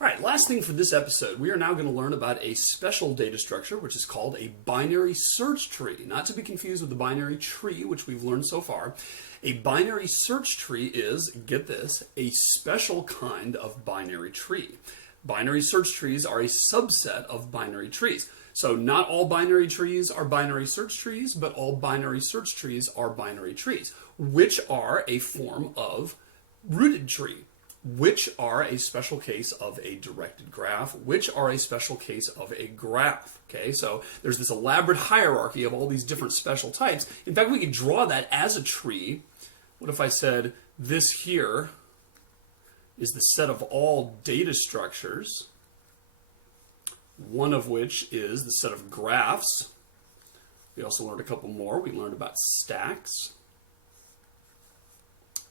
All right, last thing for this episode, we are now going to learn about a special data structure, which is called a binary search tree. Not to be confused with the binary tree, which we've learned so far. A binary search tree is, get this, a special kind of binary tree. Binary search trees are a subset of binary trees. So not all binary trees are binary search trees, but all binary search trees are binary trees, which are a form of rooted tree, which are a special case of a directed graph, which are a special case of a graph. Okay, so there's this elaborate hierarchy of all these different special types. In fact, we could draw that as a tree. What if I said this here is the set of all data structures, one of which is the set of graphs. We also learned a couple more. We learned about stacks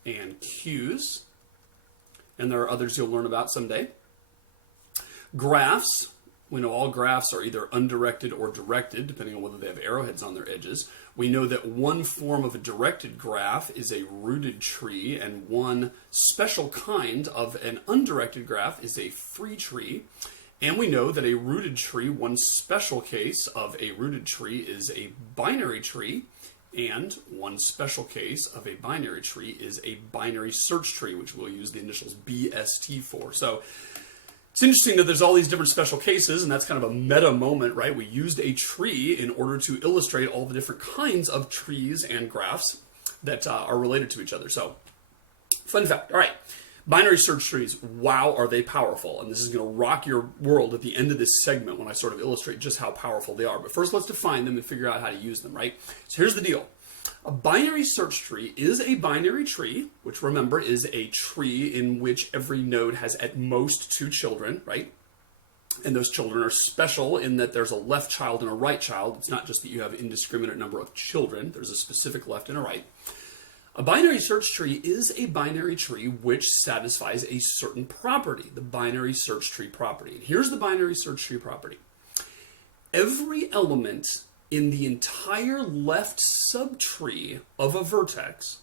and queues. And there are others you'll learn about someday. Graphs, we know all graphs are either undirected or directed, depending on whether they have arrowheads on their edges. We know that one form of a directed graph is a rooted tree, and one special kind of an undirected graph is a free tree. And we know that a rooted tree, one special case of a rooted tree is a binary tree. And one special case of a binary tree is a binary search tree, which we'll use the initials BST for. So it's interesting that there's all these different special cases, and that's kind of a meta moment, right? We used a tree in order to illustrate all the different kinds of trees and graphs that are related to each other. So, fun fact. All right. Binary search trees, wow, are they powerful? And this is going to rock your world at the end of this segment when I sort of illustrate just how powerful they are. But first, let's define them and figure out how to use them, right? So here's the deal. A binary search tree is a binary tree, which remember is a tree in which every node has at most 2 children, right? And those children are special in that there's a left child and a right child. It's not just that you have an indiscriminate number of children. There's a specific left and a right. A binary search tree is a binary tree which satisfies a certain property, the binary search tree property. And here's the binary search tree property. Every element in the entire left subtree of a vertex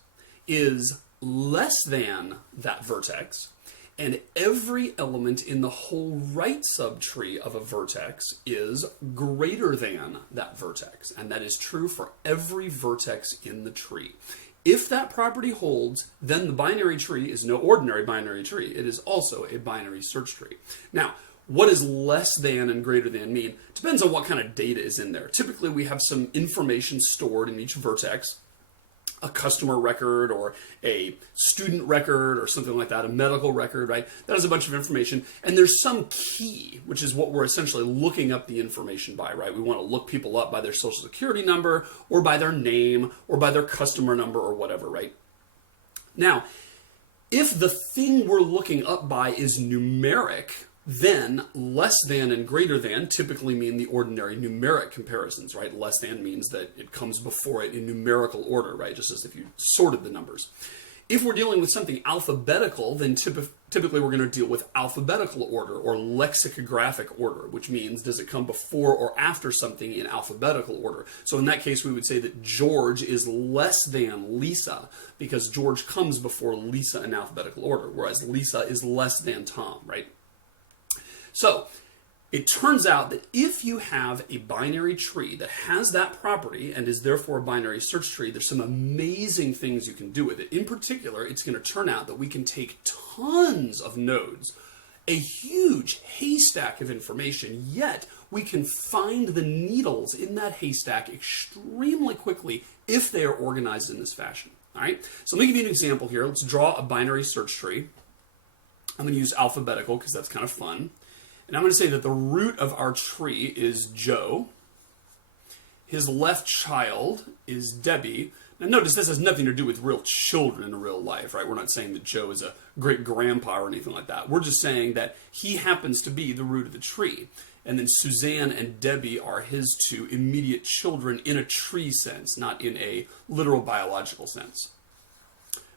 is less than that vertex, and every element in the whole right subtree of a vertex is greater than that vertex. And that is true for every vertex in the tree. If that property holds, then the binary tree is no ordinary binary tree. It is also a binary search tree. Now, what does less than and greater than mean? Depends on what kind of data is in there. Typically, we have some information stored in each vertex, a customer record or a student record or something like that, a medical record, right? That is a bunch of information. And there's some key, which is what we're essentially looking up the information by, right? We want to look people up by their social security number or by their name or by their customer number or whatever, right? Now, if the thing we're looking up by is numeric, then less than and greater than typically mean the ordinary numeric comparisons, right? Less than means that it comes before it in numerical order, right? Just as if you sorted the numbers. If we're dealing with something alphabetical, then typically we're going to deal with alphabetical order or lexicographic order, which means does it come before or after something in alphabetical order. So in that case, we would say that George is less than Lisa because George comes before Lisa in alphabetical order, whereas Lisa is less than Tom, right? So it turns out that if you have a binary tree that has that property and is therefore a binary search tree, there's some amazing things you can do with it. In particular, it's going to turn out that we can take tons of nodes, a huge haystack of information, yet we can find the needles in that haystack extremely quickly if they are organized in this fashion. All right, so let me give you an example here. Let's draw a binary search tree. I'm going to use alphabetical because that's kind of fun. And I'm going to say that the root of our tree is Joe. His left child is Debbie. Now notice this has nothing to do with real children in real life, right? We're not saying that Joe is a great grandpa or anything like that. We're just saying that he happens to be the root of the tree. And then Suzanne and Debbie are his 2 immediate children in a tree sense, not in a literal biological sense.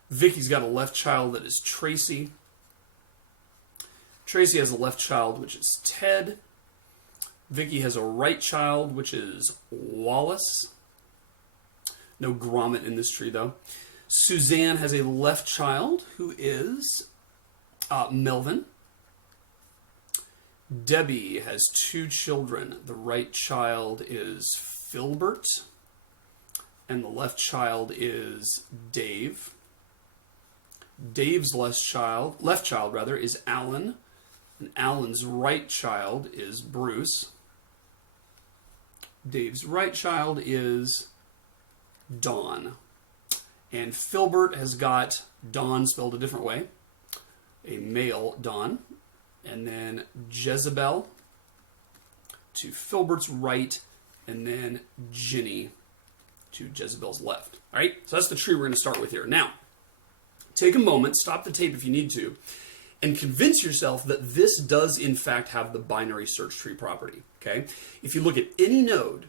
Vicky's got a left child that is Tracy. Tracy has a left child, which is Ted. Vicky has a right child, which is Wallace. No grommet in this tree, though. Suzanne has a left child, who is Melvin. Debbie has 2 children. The right child is Filbert, and the left child is Dave. Dave's left child is Alan, and Alan's right child is Bruce. Dave's right child is Dawn. And Filbert has got Dawn spelled a different way, a male Dawn. And then Jezebel to Filbert's right, and then Ginny to Jezebel's left. All right, so that's the tree we're going to start with here. Now, take a moment, stop the tape if you need to, and convince yourself that this does in fact have the binary search tree property. Okay, if you look at any node,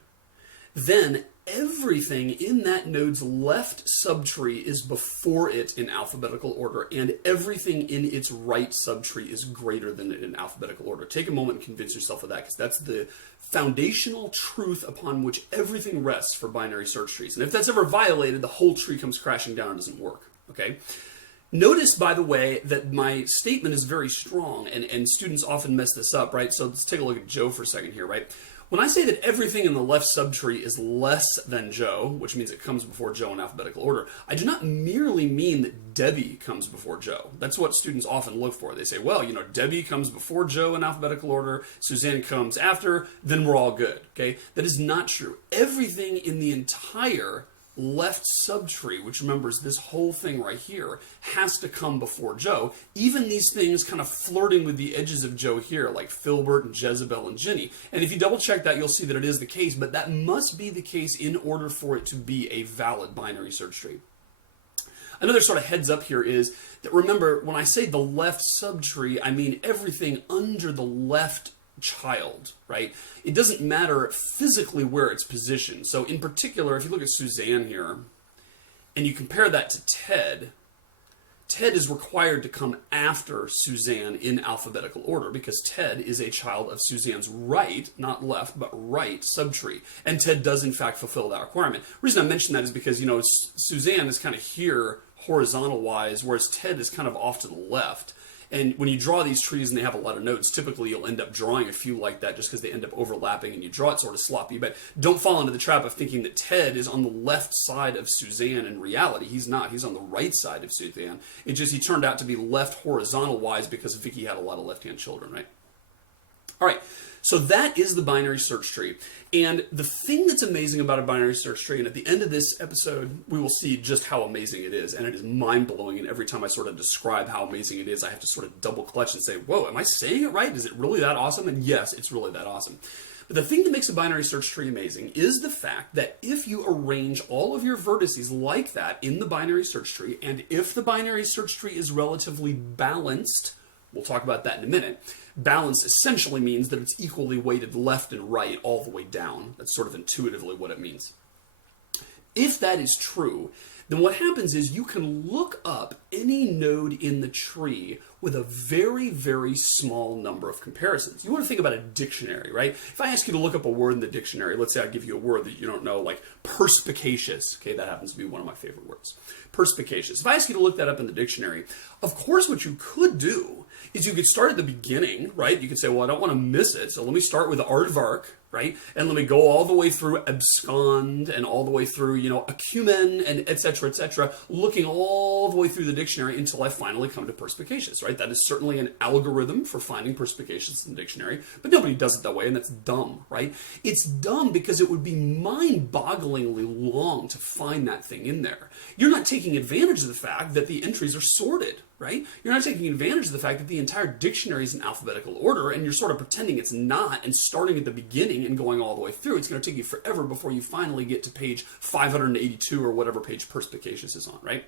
then everything in that node's left subtree is before it in alphabetical order, and everything in its right subtree is greater than it in alphabetical order. Take a moment and convince yourself of that, because that's the foundational truth upon which everything rests for binary search trees. And if that's ever violated, the whole tree comes crashing down and doesn't work. Okay? Notice, by the way, that my statement is very strong, and students often mess this up, right? So let's take a look at Joe for a second here, right? When I say that everything in the left subtree is less than Joe, which means it comes before Joe in alphabetical order, I do not merely mean that Debbie comes before Joe. That's what students often look for. They say, well, you know, Debbie comes before Joe in alphabetical order, Suzanne comes after, then we're all good, okay? That is not true. Everything in the entire left subtree, which remembers this whole thing right here, has to come before Joe. Even these things kind of flirting with the edges of Joe here, like Filbert and Jezebel and Ginny. And if you double check that, you'll see that it is the case, but that must be the case in order for it to be a valid binary search tree. Another sort of heads up here is that, remember, when I say the left subtree, I mean everything under the left child, right? It doesn't matter physically where it's positioned. So in particular, if you look at Suzanne here, and you compare that to Ted, Ted is required to come after Suzanne in alphabetical order, because Ted is a child of Suzanne's right, not left, but right subtree. And Ted does in fact fulfill that requirement. The reason I mention that is because, you know, Suzanne is kind of here horizontal-wise, whereas Ted is kind of off to the left. And when you draw these trees and they have a lot of nodes, typically you'll end up drawing a few like that just because they end up overlapping and you draw it sort of sloppy. But don't fall into the trap of thinking that Ted is on the left side of Suzanne in reality. He's not. He's on the right side of Suzanne. It just, he turned out to be left horizontal-wise because Vicky had a lot of left-hand children, right? All right, so that is the binary search tree. And the thing that's amazing about a binary search tree, and at the end of this episode, we will see just how amazing it is. And it is mind-blowing, and every time I sort of describe how amazing it is, I have to sort of double clutch and say, whoa, am I saying it right? Is it really that awesome? And yes, it's really that awesome. But the thing that makes a binary search tree amazing is the fact that if you arrange all of your vertices like that in the binary search tree, and if the binary search tree is relatively balanced, we'll talk about that in a minute. Balance essentially means that it's equally weighted left and right all the way down. That's sort of intuitively what it means. If that is true, then what happens is you can look up any node in the tree with a very, very small number of comparisons. You want to think about a dictionary, right? If I ask you to look up a word in the dictionary, let's say I give you a word that you don't know, like perspicacious. Okay, that happens to be one of my favorite words. Perspicacious. If I ask you to look that up in the dictionary, of course what you could do is you could start at the beginning, right? You could say, well, I don't want to miss it, so let me start with aardvark, right? And let me go all the way through abscond and all the way through, you know, acumen and et cetera, looking all the way through the dictionary until I finally come to perspicacious, right? That is certainly an algorithm for finding perspicacious in the dictionary, but nobody does it that way, and that's dumb, right? It's dumb because it would be mind-bogglingly long to find that thing in there. You're not taking advantage of the fact that the entries are sorted, right? You're not taking advantage of the fact that the entire dictionary is in alphabetical order, and you're sort of pretending it's not, and starting at the beginning and going all the way through. It's going to take you forever before you finally get to page 582 or whatever page perspicacious is on, right?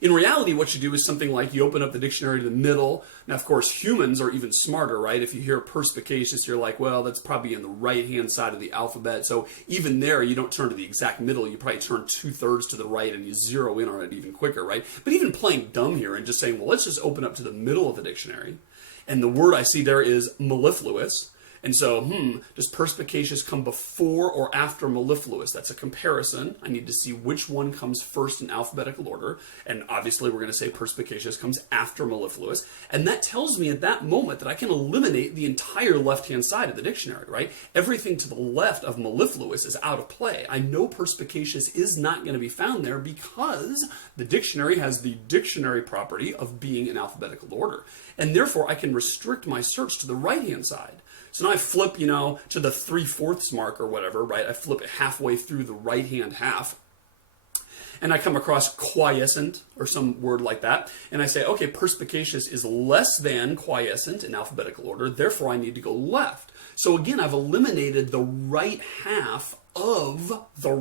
In reality, what you do is something like you open up the dictionary to the middle. Now, of course, humans are even smarter, right? If you hear perspicacious, you're like, well, that's probably in the right-hand side of the alphabet. So even there, you don't turn to the exact middle. You probably turn 2/3 to the right, and you zero in on it even quicker, right? But even playing dumb here and just saying, well, let's just open up to the middle of the dictionary. And the word I see there is mellifluous. And so, does perspicacious come before or after mellifluous? That's a comparison. I need to see which one comes first in alphabetical order. And obviously, we're going to say perspicacious comes after mellifluous. And that tells me at that moment that I can eliminate the entire left-hand side of the dictionary, right? Everything to the left of mellifluous is out of play. I know perspicacious is not going to be found there because the dictionary has the dictionary property of being in alphabetical order. And therefore, I can restrict my search to the right-hand side. So now I flip, to the 3/4 mark or whatever, right? I flip it halfway through the right-hand half. And I come across quiescent or some word like that. And I say, okay, perspicacious is less than quiescent in alphabetical order. Therefore, I need to go left. So again, I've eliminated the right half of the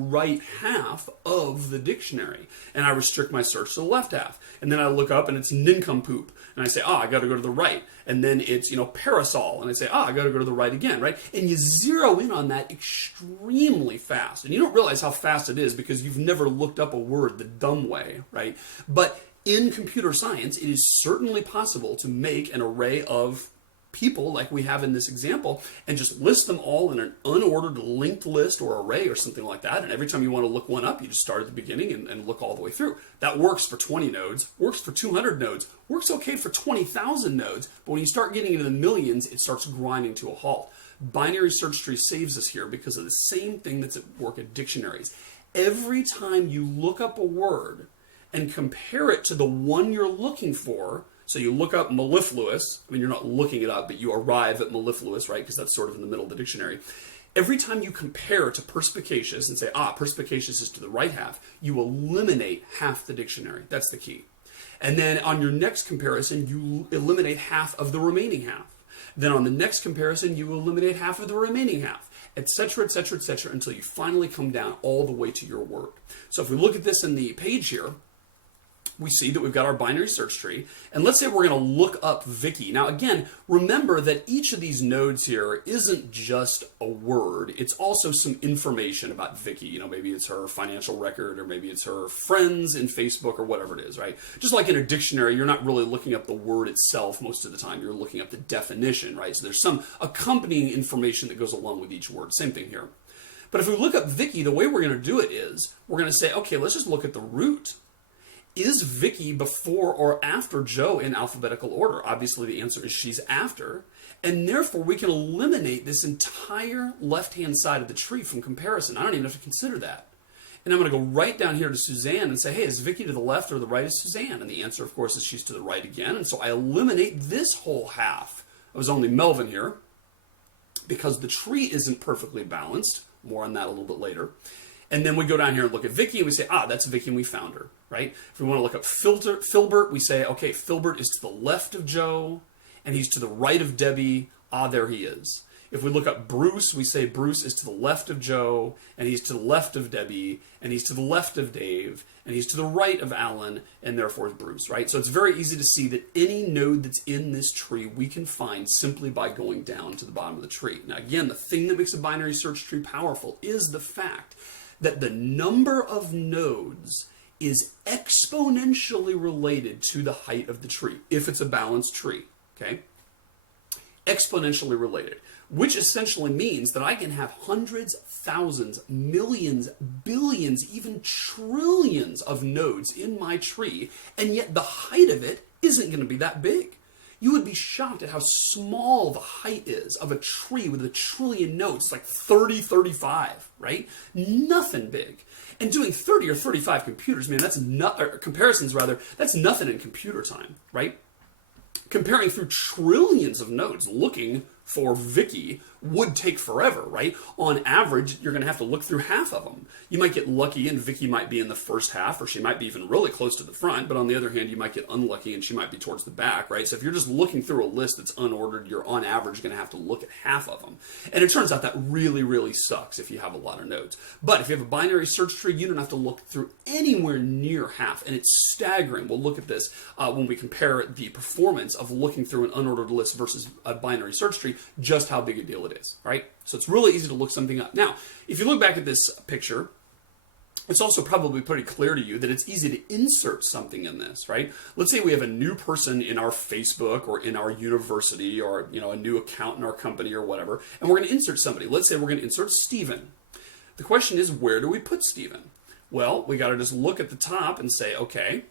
dictionary. And I restrict my search to the left half. And then I look up and it's nincompoop. And I say, I got to go to the right. And then it's, parasol. And I say, I got to go to the right again, right? And you zero in on that extremely fast. And you don't realize how fast it is because you've never looked up a word the dumb way, right? But in computer science, it is certainly possible to make an array of people like we have in this example and just list them all in an unordered linked list or array or something like that. And every time you want to look one up, you just start at the beginning and look all the way through. That works for 20 nodes, works for 200 nodes, works okay for 20,000 nodes. But when you start getting into the millions, it starts grinding to a halt. Binary search tree saves us here because of the same thing that's at work at dictionaries. Every time you look up a word and compare it to the one you're looking for, so you look up mellifluous. I mean, you're not looking it up, but you arrive at mellifluous, right? Because that's sort of in the middle of the dictionary. Every time you compare to perspicacious and say, perspicacious is to the right half, you eliminate half the dictionary. That's the key. And then on your next comparison, you eliminate half of the remaining half. Then on the next comparison, you eliminate half of the remaining half, etc., etc., etc., until you finally come down all the way to your word. So if we look at this in the page here, we see that we've got our binary search tree. And let's say we're going to look up Vicky. Now, again, remember that each of these nodes here isn't just a word. It's also some information about Vicky. Maybe it's her financial record, or maybe it's her friends in Facebook, or whatever it is, right? Just like in a dictionary, you're not really looking up the word itself most of the time. You're looking up the definition, right? So there's some accompanying information that goes along with each word. Same thing here. But if we look up Vicky, the way we're going to do it is we're going to say, okay, let's just look at the root. Is Vicky before or after Joe in alphabetical order? Obviously, the answer is she's after. And therefore, we can eliminate this entire left-hand side of the tree from comparison. I don't even have to consider that. And I'm going to go right down here to Suzanne and say, hey, is Vicky to the left or the right of Suzanne? And the answer, of course, is she's to the right again. And so I eliminate this whole half. It was only Melvin here because the tree isn't perfectly balanced. More on that a little bit later. And then we go down here and look at Vicky and we say, that's Vicky and we found her, right? If we want to look up Filbert, we say, okay, Filbert is to the left of Joe and he's to the right of Debbie. There he is. If we look up Bruce, we say Bruce is to the left of Joe and he's to the left of Debbie and he's to the left of Dave and he's to the right of Alan and therefore is Bruce, right? So it's very easy to see that any node that's in this tree we can find simply by going down to the bottom of the tree. Now again, the thing that makes a binary search tree powerful is the fact that the number of nodes is exponentially related to the height of the tree, if it's a balanced tree, okay? Exponentially related, which essentially means that I can have hundreds, thousands, millions, billions, even trillions of nodes in my tree, and yet the height of it isn't going to be that big. You would be shocked at how small the height is of a tree with 1 trillion nodes. It's like 30, 35, right? Nothing big. And doing 30 or 35 computers, comparisons rather, that's nothing in computer time, right? Comparing through trillions of nodes looking for Vicky would take forever, right? On average, you're going to have to look through half of them. You might get lucky and Vicky might be in the first half, or she might be even really close to the front, but on the other hand, you might get unlucky and she might be towards the back, right? So if you're just looking through a list that's unordered, you're on average going to have to look at half of them. And it turns out that really, really sucks if you have a lot of nodes. But if you have a binary search tree, you don't have to look through anywhere near half, and it's staggering. We'll look at this when we compare the performance of looking through an unordered list versus a binary search tree, just how big a deal it is, right? So it's really easy to look something up. Now, if you look back at this picture, It's also probably pretty clear to you that it's easy to insert something in this, right? Let's say we have a new person in our Facebook or in our university or, a new account in our company or whatever, and we're going to insert somebody. Let's say we're going to insert Stephen. The question is, where do we put Stephen? Well, we got to just look at the top and say, okay,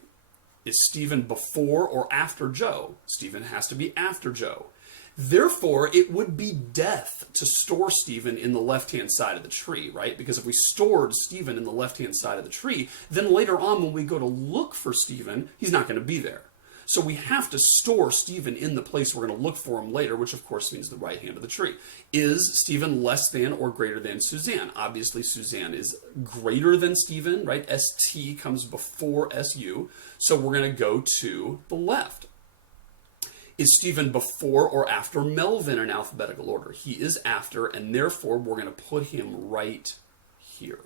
is Stephen before or after Joe? Stephen has to be after Joe. Therefore, it would be death to store Stephen in the left-hand side of the tree, right? Because if we stored Stephen in the left-hand side of the tree, then later on when we go to look for Stephen, he's not going to be there. So we have to store Stephen in the place we're going to look for him later, which of course means the right hand of the tree. Is Stephen less than or greater than Suzanne? Obviously, Suzanne is greater than Stephen, right? ST comes before SU, so we're going to go to the left. Is Stephen before or after Melvin in alphabetical order? He is after, and therefore we're going to put him right here.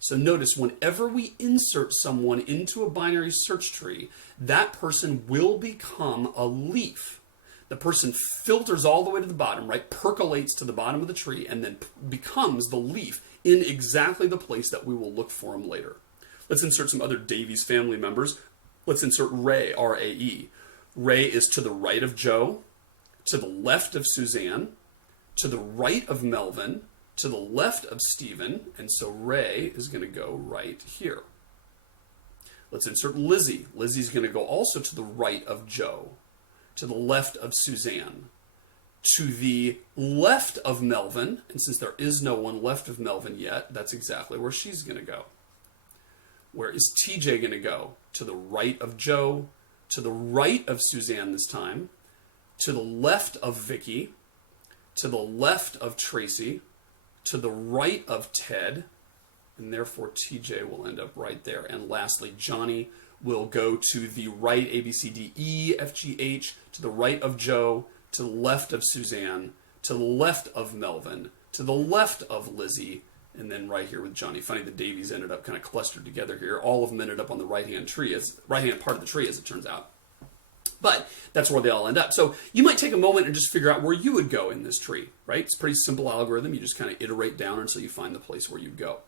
So notice, whenever we insert someone into a binary search tree, that person will become a leaf. The person filters all the way to the bottom, right? Percolates to the bottom of the tree, and then becomes the leaf in exactly the place that we will look for him later. Let's insert some other Davies family members. Let's insert Ray, R-A-E. Ray is to the right of Joe, to the left of Suzanne, to the right of Melvin, to the left of Stephen, and so Ray is going to go right here. Let's insert Lizzie. Lizzie's going to go also to the right of Joe, to the left of Suzanne, to the left of Melvin, and since there is no one left of Melvin yet, that's exactly where she's going to go. Where is TJ going to go? To the right of Joe, to the right of Suzanne this time, to the left of Vicky, to the left of Tracy, to the right of Ted, and therefore TJ will end up right there. And lastly, Johnny will go to the right, A, B, C, D, E, F, G, H, to the right of Joe, to the left of Suzanne, to the left of Melvin, to the left of Lizzie, and then right here with Johnny. Funny, the Davies ended up kind of clustered together here. All of them ended up on the right-hand part of the tree, as it turns out. But that's where they all end up. So you might take a moment and just figure out where you would go in this tree, right? It's a pretty simple algorithm. You just kind of iterate down until you find the place where you go.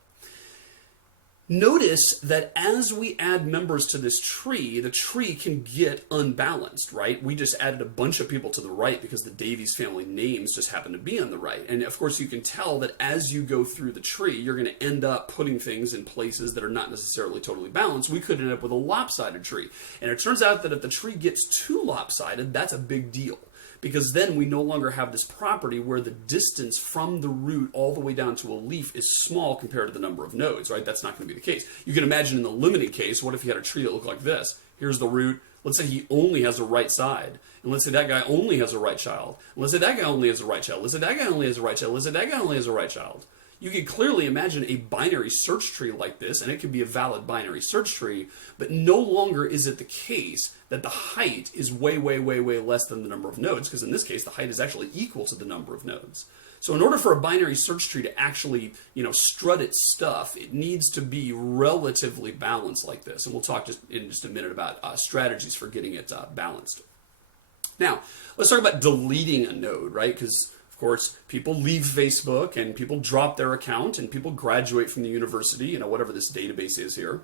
Notice that as we add members to this tree, the tree can get unbalanced, right? We just added a bunch of people to the right because the Davies family names just happen to be on the right. And of course, you can tell that as you go through the tree, you're going to end up putting things in places that are not necessarily totally balanced. We could end up with a lopsided tree. And it turns out that if the tree gets too lopsided, that's a big deal. Because then we no longer have this property where the distance from the root all the way down to a leaf is small compared to the number of nodes, right? That's not going to be the case. You can imagine in the limited case, what if you had a tree that looked like this? Here's the root. Let's say he only has a right side. And let's say that guy only has a right child. And let's say that guy only has a right child. Let's say that guy only has a right child. Let's say that guy only has a right child. You can clearly imagine a binary search tree like this, and it can be a valid binary search tree, but no longer is it the case that the height is way, way, way, way less than the number of nodes, because in this case, the height is actually equal to the number of nodes. So in order for a binary search tree to actually, strut its stuff, it needs to be relatively balanced like this. And we'll talk in just a minute about strategies for getting it balanced. Now, let's talk about deleting a node, right? Because of course, people leave Facebook and people drop their account and people graduate from the university, whatever this database is here.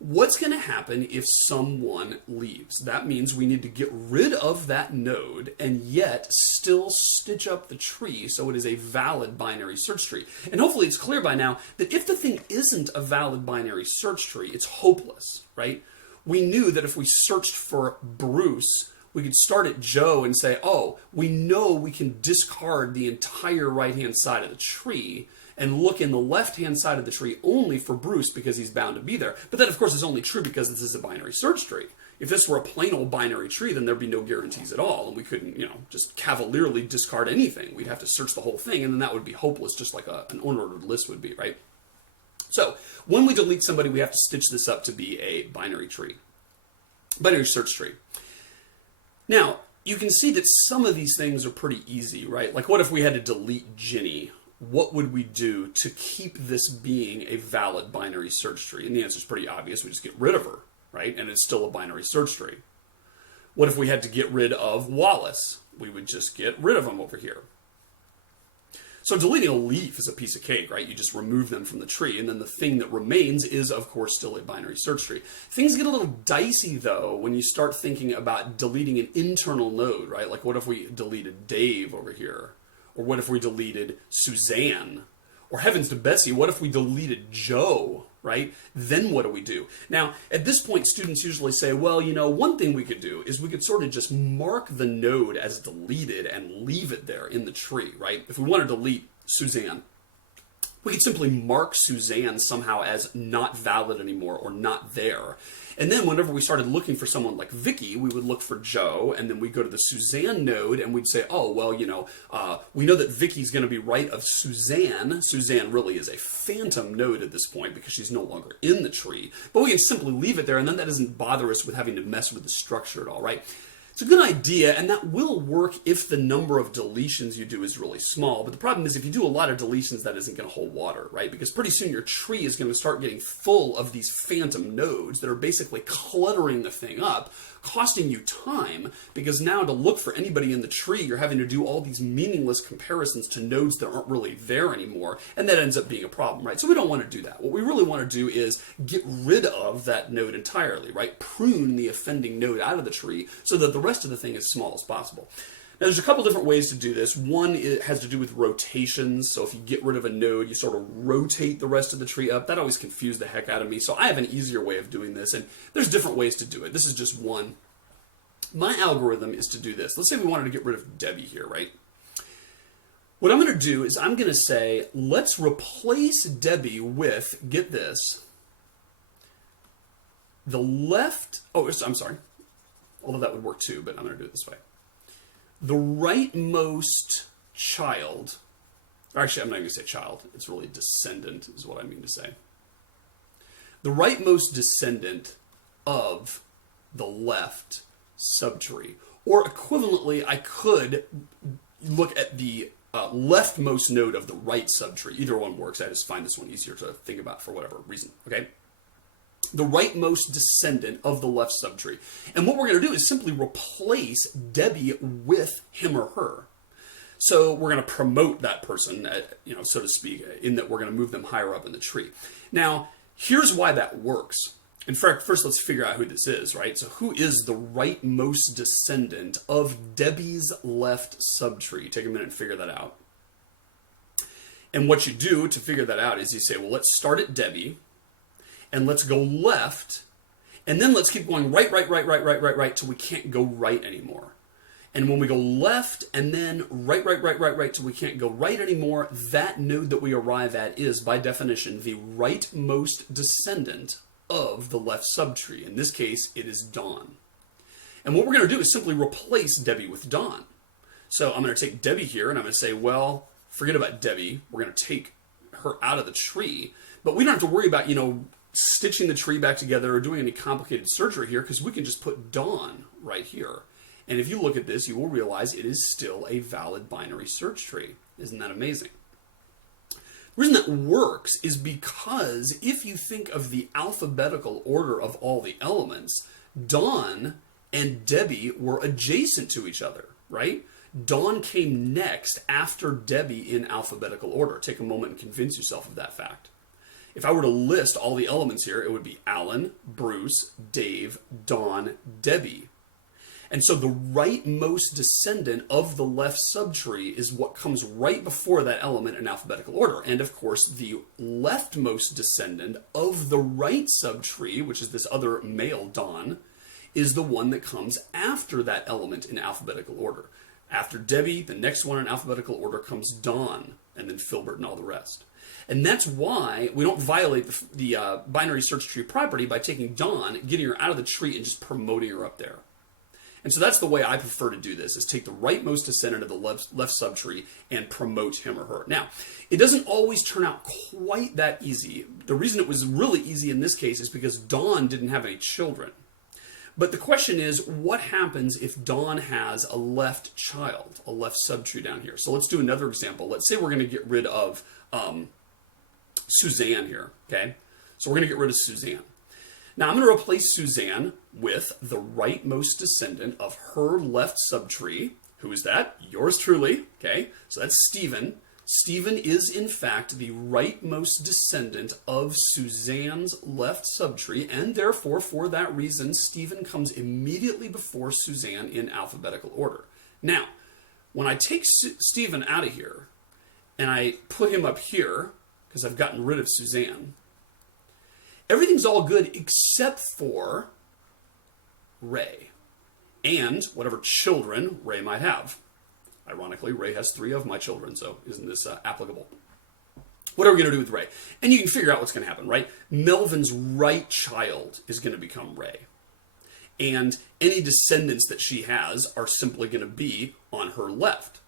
What's going to happen if someone leaves? That means we need to get rid of that node and yet still stitch up the tree so it is a valid binary search tree. And hopefully it's clear by now that if the thing isn't a valid binary search tree, it's hopeless, right? We knew that if we searched for Bruce, we could start at Joe and say, oh, we know we can discard the entire right-hand side of the tree and look in the left-hand side of the tree only for Bruce because he's bound to be there. But that, of course, is only true because this is a binary search tree. If this were a plain old binary tree, then there'd be no guarantees at all, and we couldn't, just cavalierly discard anything. We'd have to search the whole thing, and then that would be hopeless, just like an unordered list would be, right? So when we delete somebody, we have to stitch this up to be a binary tree, binary search tree. Now, you can see that some of these things are pretty easy, right? Like, what if we had to delete Ginny? What would we do to keep this being a valid binary search tree? And the answer is pretty obvious. We just get rid of her, right? And it's still a binary search tree. What if we had to get rid of Wallace? We would just get rid of him over here. So deleting a leaf is a piece of cake, right? You just remove them from the tree, and then the thing that remains is, of course, still a binary search tree. Things get a little dicey, though, when you start thinking about deleting an internal node, right? Like, what if we deleted Dave over here? Or what if we deleted Suzanne? Or heavens to Betsy, what if we deleted Joe, right? Then what do we do? Now, at this point, students usually say, well, you know, one thing we could do is we could sort of just mark the node as deleted and leave it there in the tree, right? If we want to delete Suzanne, we could simply mark Suzanne somehow as not valid anymore or not there. And then whenever we started looking for someone like Vicky, we would look for Joe, and then we'd go to the Suzanne node, and we'd say, oh, well, you know, we know that Vicky's going to be right of Suzanne. Suzanne really is a phantom node at this point because she's no longer in the tree. But we can simply leave it there, and then that doesn't bother us with having to mess with the structure at all, right? It's a good idea, and that will work if the number of deletions you do is really small. But the problem is if you do a lot of deletions, that isn't going to hold water, right? Because pretty soon your tree is going to start getting full of these phantom nodes that are basically cluttering the thing up, costing you time, because now to look for anybody in the tree, you're having to do all these meaningless comparisons to nodes that aren't really there anymore, and that ends up being a problem, right? So we don't want to do that. What we really want to do is get rid of that node entirely, right? Prune the offending node out of the tree so that the rest of the thing is as small as possible. Now, there's a couple different ways to do this. One, it has to do with rotations. So if you get rid of a node, you sort of rotate the rest of the tree up. That always confused the heck out of me. So I have an easier way of doing this, and there's different ways to do it. This is just one. My algorithm is to do this. Let's say we wanted to get rid of Debbie here, right? What I'm going to do is I'm going to say, let's replace Debbie with, get this, the left, I'm sorry. Although that would work too, but I'm going to do it this way. The rightmost child, or actually I'm not going to say child, it's really descendant is what I mean to say. The rightmost descendant of the left subtree. Or equivalently, I could look at the leftmost node of the right subtree. Either one works. I just find this one easier to think about for whatever reason. Okay? The rightmost descendant of the left subtree. And what we're going to do is simply replace Debbie with him or her. So we're going to promote that person, so to speak, in that we're going to move them higher up in the tree. Now, here's why that works. In fact, first let's figure out who this is, right? So who is the rightmost descendant of Debbie's left subtree? Take a minute and figure that out. And what you do to figure that out is you say, well, let's start at Debbie, and let's go left, and then let's keep going right, till we can't go right anymore. And when we go left, and then right, till we can't go right anymore, that node that we arrive at is, by definition, the rightmost descendant of the left subtree. In this case, it is Dawn. And what we're going to do is simply replace Debbie with Dawn. So I'm going to take Debbie here, and I'm going to say, well, forget about Debbie. We're going to take her out of the tree. But we don't have to worry about, stitching the tree back together or doing any complicated surgery here, because we can just put Dawn right here. And if you look at this, you will realize it is still a valid binary search tree. Isn't that amazing? The reason that works is because if you think of the alphabetical order of all the elements, Dawn and Debbie were adjacent to each other, right? Dawn came next after Debbie in alphabetical order. Take a moment and convince yourself of that fact. If I were to list all the elements here, it would be Alan, Bruce, Dave, Dawn, Debbie. And so the rightmost descendant of the left subtree is what comes right before that element in alphabetical order. And of course, the leftmost descendant of the right subtree, which is this other male Dawn, is the one that comes after that element in alphabetical order. After Debbie, the next one in alphabetical order comes Dawn, and then Filbert and all the rest. And that's why we don't violate the binary search tree property by taking Dawn, getting her out of the tree, and just promoting her up there. And so that's the way I prefer to do this, is take the rightmost descendant of the left subtree and promote him or her. Now, it doesn't always turn out quite that easy. The reason it was really easy in this case is because Dawn didn't have any children. But the question is, what happens if Dawn has a left child, a left subtree down here? So let's do another example. Let's say we're going to get rid of Suzanne here, okay? So we're going to get rid of Suzanne. Now I'm going to replace Suzanne with the rightmost descendant of her left subtree. Who is that? Yours truly, okay? So that's Stephen. Stephen is, in fact, the rightmost descendant of Suzanne's left subtree, and therefore, for that reason, Stephen comes immediately before Suzanne in alphabetical order. Now, when I take Stephen out of here, and I put him up here, because I've gotten rid of Suzanne, everything's all good except for Ray, and whatever children Ray might have. Ironically, Ray has 3 of my children, so isn't this applicable? What are we going to do with Ray? And you can figure out what's going to happen, right? Melvin's right child is going to become Ray. And any descendants that she has are simply going to be on her left.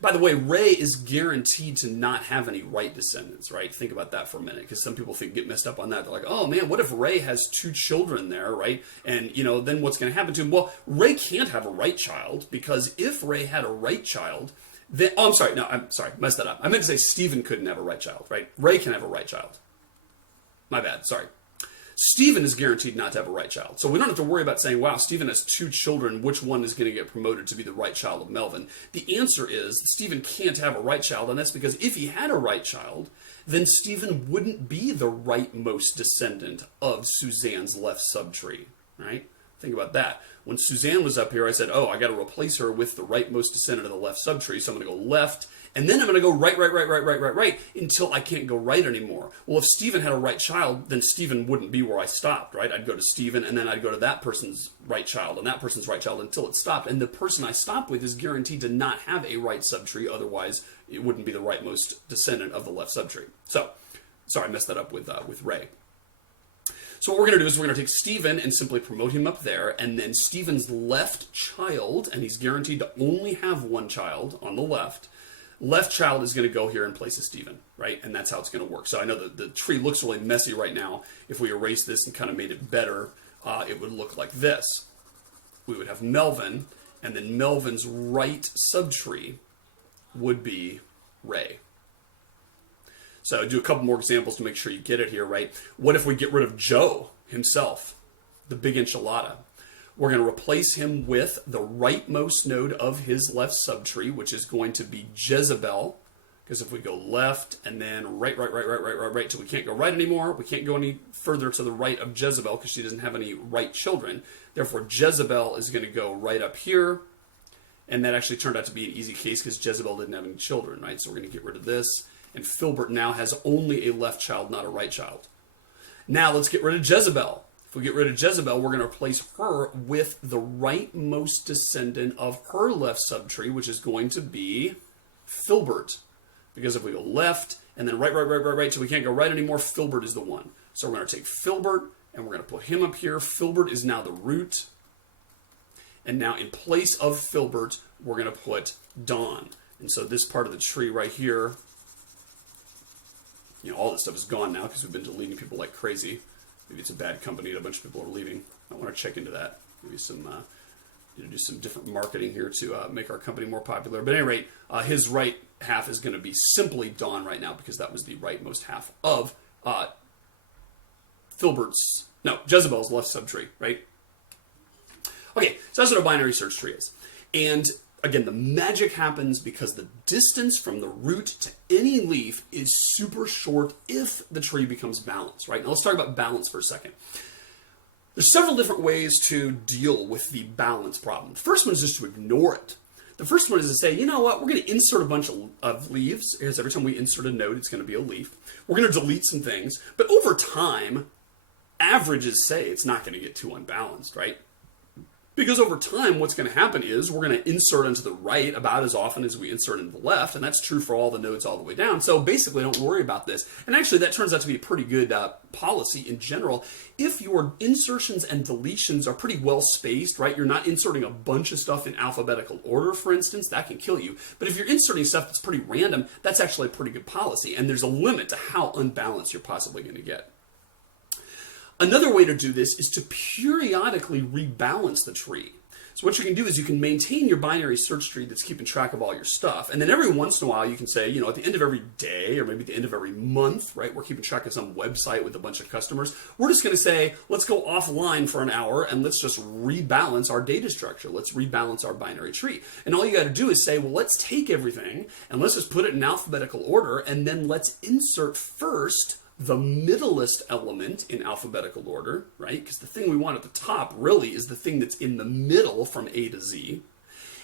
By the way, Ray is guaranteed to not have any right descendants, right? Think about that for a minute, because some people get messed up on that. They're like, oh man, what if Ray has 2 children there, right? And, then what's going to happen to him? Well, Ray can't have a right child, because if Ray had a right child, then, messed that up. I meant to say Stephen couldn't have a right child, right? Ray can have a right child. My bad, sorry. Stephen is guaranteed not to have a right child. So we don't have to worry about saying, wow, Stephen has 2 children, which one is going to get promoted to be the right child of Melvin? The answer is Stephen can't have a right child, and that's because if he had a right child, then Stephen wouldn't be the rightmost descendant of Suzanne's left subtree, right? Think about that. When Suzanne was up here, I said, oh, I got to replace her with the rightmost descendant of the left subtree, so I'm going to go left, and then I'm going to go right, until I can't go right anymore. Well, if Stephen had a right child, then Stephen wouldn't be where I stopped, right? I'd go to Stephen, and then I'd go to that person's right child, and that person's right child, until it stopped. And the person I stopped with is guaranteed to not have a right subtree, otherwise it wouldn't be the rightmost descendant of the left subtree. So, sorry, I messed that up with Ray. So what we're going to do is we're going to take Stephen and simply promote him up there, and then Stephen's left child, and he's guaranteed to only have one child on the left child is going to go here in place of Stephen, right? And that's how it's going to work. So I know that the tree looks really messy right now. If we erase this and kind of made it better, it would look like this. We would have Melvin, and then Melvin's right subtree would be Ray. So do a couple more examples to make sure you get it here, right? What if we get rid of Joe himself, the big enchilada? We're going to replace him with the rightmost node of his left subtree, which is going to be Jezebel. Because if we go left and then right, till we can't go right anymore, we can't go any further to the right of Jezebel because she doesn't have any right children. Therefore, Jezebel is going to go right up here. And that actually turned out to be an easy case because Jezebel didn't have any children, right? So we're going to get rid of this. And Filbert now has only a left child, not a right child. Now let's get rid of Jezebel. If we get rid of Jezebel, we're going to replace her with the rightmost descendant of her left subtree, which is going to be Filbert. Because if we go left and then right, till we can't go right anymore, Filbert is the one. So we're going to take Filbert and we're going to put him up here. Filbert is now the root. And now in place of Filbert, we're going to put Don. And so this part of the tree right here, all this stuff is gone now because we've been deleting people like crazy. Maybe it's a bad company and a bunch of people are leaving. I want to check into that. Maybe some, do some different marketing here to make our company more popular. But at any rate, his right half is going to be simply Don right now because that was the rightmost half of Jezebel's left subtree, right? Okay, so that's what a binary search tree is. And again, the magic happens because the distance from the root to any leaf is super short if the tree becomes balanced, right? Now let's talk about balance for a second. There's several different ways to deal with the balance problem. The first one is just to ignore it. The first one is to say, you know what, we're going to insert a bunch of leaves, because every time we insert a node, it's going to be a leaf. We're going to delete some things, but over time, averages say it's not going to get too unbalanced, right? Because over time, what's going to happen is we're going to insert into the right about as often as we insert into the left, and that's true for all the nodes all the way down. So basically, don't worry about this. And actually, that turns out to be a pretty good policy in general. If your insertions and deletions are pretty well spaced, right? You're not inserting a bunch of stuff in alphabetical order, for instance, that can kill you. But if you're inserting stuff that's pretty random, that's actually a pretty good policy. And there's a limit to how unbalanced you're possibly going to get. Another way to do this is to periodically rebalance the tree. So what you can do is you can maintain your binary search tree that's keeping track of all your stuff. And then every once in a while you can say, at the end of every day or maybe at the end of every month, right, we're keeping track of some website with a bunch of customers. We're just going to say, let's go offline for an hour and let's just rebalance our data structure. Let's rebalance our binary tree. And all you got to do is say, well, let's take everything and let's just put it in alphabetical order, and then let's insert first the middlest element in alphabetical order, right? Because the thing we want at the top really is the thing that's in the middle from A to Z.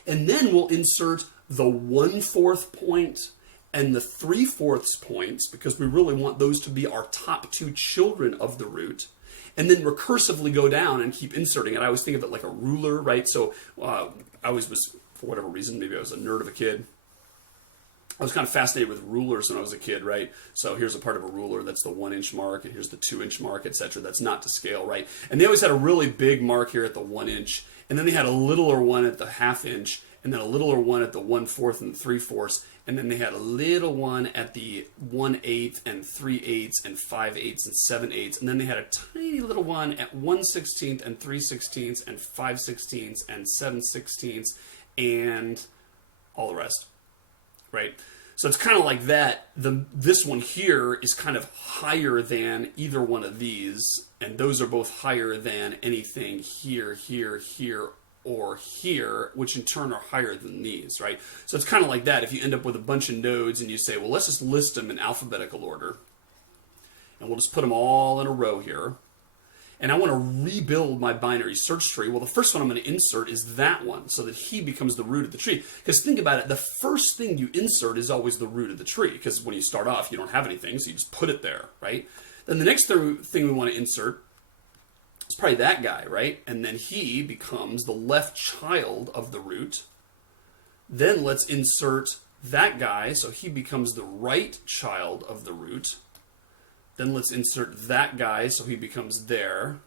And then we'll insert the 1/4 point and the 3/4 points, because we really want those to be our top two children of the root. And then recursively go down and keep inserting it. I always think of it like a ruler, right? So I always was, for whatever reason, maybe I was a nerd of a kid, I was kind of fascinated with rulers when I was a kid, right? So here's a part of a ruler, that's the 1-inch mark, and here's the 2-inch mark, etc. That's not to scale, right? And they always had a really big mark here at the 1-inch, and then they had a littler one at the 1/2 inch, and then a littler one at the 1/4 and 3/4, and then they had a little one at the 1/8 and 3/8 and 5/8 and 7/8, and then they had a tiny little one at 1/16 and 3/16 and 5/16 and 7/16 and all the rest. Right? So it's kind of like that. This one here is kind of higher than either one of these, and those are both higher than anything here, here, here, or here, which in turn are higher than these, right? So it's kind of like that. If you end up with a bunch of nodes and you say, well, let's just list them in alphabetical order, and we'll just put them all in a row here. And I want to rebuild my binary search tree. Well, the first one I'm going to insert is that one, so that he becomes the root of the tree. Because think about it, the first thing you insert is always the root of the tree, because when you start off, you don't have anything, so you just put it there, right? Then the next thing we want to insert is probably that guy, right? And then he becomes the left child of the root. Then let's insert that guy, so he becomes the right child of the root. Then let's insert that guy so he becomes there.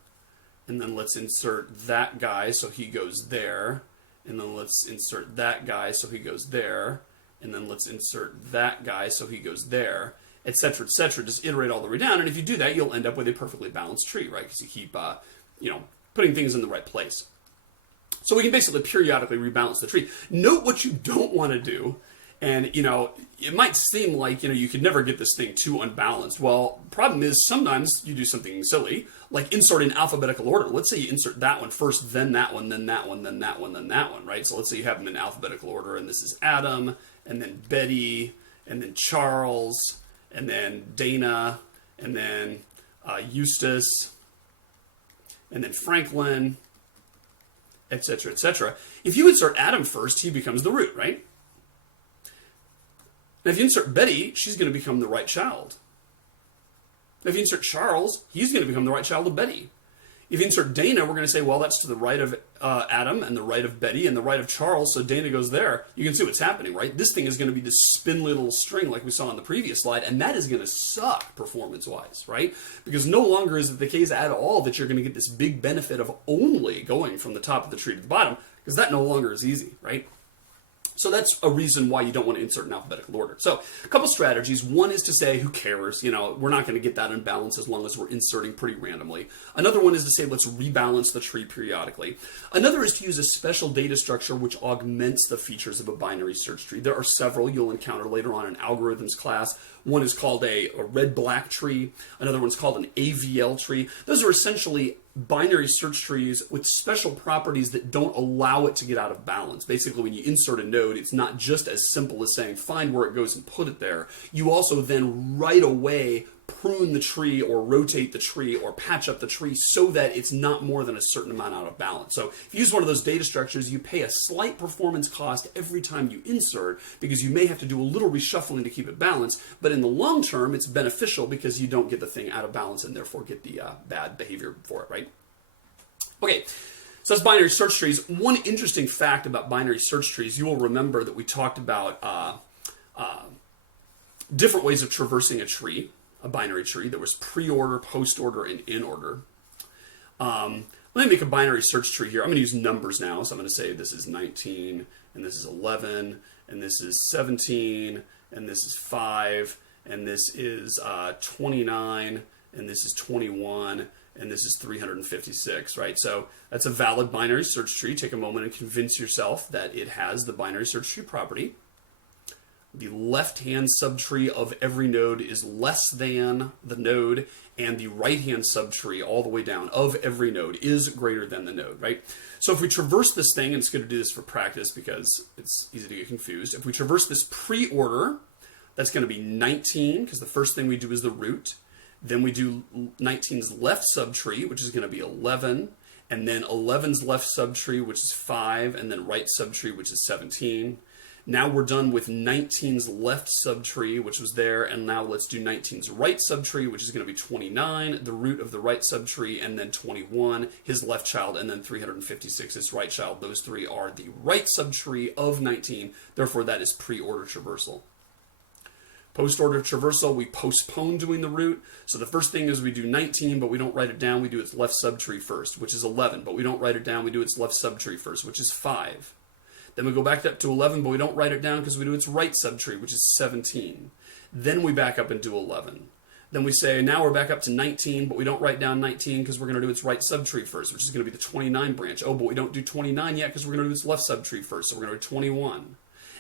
And then let's insert that guy so he goes there. And then let's insert that guy so he goes there. And then let's insert that guy so he goes there, etc., etc. Just iterate all the way down. And if you do that, you'll end up with a perfectly balanced tree, right? Because you keep putting things in the right place. So we can basically periodically rebalance the tree. Note what you don't want to do. And, it might seem like, you could never get this thing too unbalanced. Well, problem is sometimes you do something silly, like insert in alphabetical order. Let's say you insert that one first, then that one, then that one, then that one, then that one, right? So let's say you have them in alphabetical order, and this is Adam, and then Betty, and then Charles, and then Dana, and then Eustace, and then Franklin, etc., etc. If you insert Adam first, he becomes the root, right? Now, if you insert Betty, she's going to become the right child. Now, if you insert Charles, he's going to become the right child of Betty. If you insert Dana, we're going to say, well, that's to the right of Adam and the right of Betty and the right of Charles, so Dana goes there. You can see what's happening, right? This thing is going to be this spindly little string like we saw on the previous slide, and that is going to suck performance-wise, right? Because no longer is it the case at all that you're going to get this big benefit of only going from the top of the tree to the bottom, because that no longer is easy, right? So that's a reason why you don't want to insert in alphabetical order. So a couple strategies. One is to say, who cares? We're not going to get that unbalanced as long as we're inserting pretty randomly. Another one is to say, let's rebalance the tree periodically. Another is to use a special data structure which augments the features of a binary search tree. There are several you'll encounter later on in algorithms class. One is called a red-black tree. Another one's called an AVL tree. Those are essentially binary search trees with special properties that don't allow it to get out of balance. Basically, when you insert a node, it's not just as simple as saying, find where it goes and put it there. You also then right away prune the tree or rotate the tree or patch up the tree so that it's not more than a certain amount out of balance. So if you use one of those data structures, you pay a slight performance cost every time you insert because you may have to do a little reshuffling to keep it balanced, but in the long term, it's beneficial because you don't get the thing out of balance and therefore get the bad behavior for it, right? Okay. So that's binary search trees. One interesting fact about binary search trees, you will remember that we talked about different ways of traversing a tree, a binary tree. There was pre-order, post-order, and in-order. Let me make a binary search tree here. I'm going to use numbers now. So I'm going to say this is 19, and this is 11, and this is 17, and this is 5, and this is 29, and this is 21, and this is 356, right? So that's a valid binary search tree. Take a moment and convince yourself that it has the binary search tree property. The left-hand subtree of every node is less than the node, and the right-hand subtree all the way down of every node is greater than the node, right? So if we traverse this thing, and it's going to do this for practice because it's easy to get confused. If we traverse this pre-order, that's going to be 19, because the first thing we do is the root. Then we do 19's left subtree, which is going to be 11, and then 11's left subtree, which is 5, and then right subtree, which is 17. Now we're done with 19's left subtree, which was there, and now let's do 19's right subtree, which is going to be 29, the root of the right subtree, and then 21, his left child, and then 356, his right child. Those three are the right subtree of 19, therefore that is pre-order traversal. Post-order traversal, we postpone doing the root. So the first thing is we do 19, but we don't write it down. We do its left subtree first, which is 11, but we don't write it down. We do its left subtree first, which is 5. Then we go back up to 11, but we don't write it down because we do its right subtree, which is 17. Then we back up and do 11. Then we say, now we're back up to 19, but we don't write down 19 because we're going to do its right subtree first, which is going to be the 29 branch. Oh, but we don't do 29 yet because we're going to do its left subtree first, so we're going to do 21.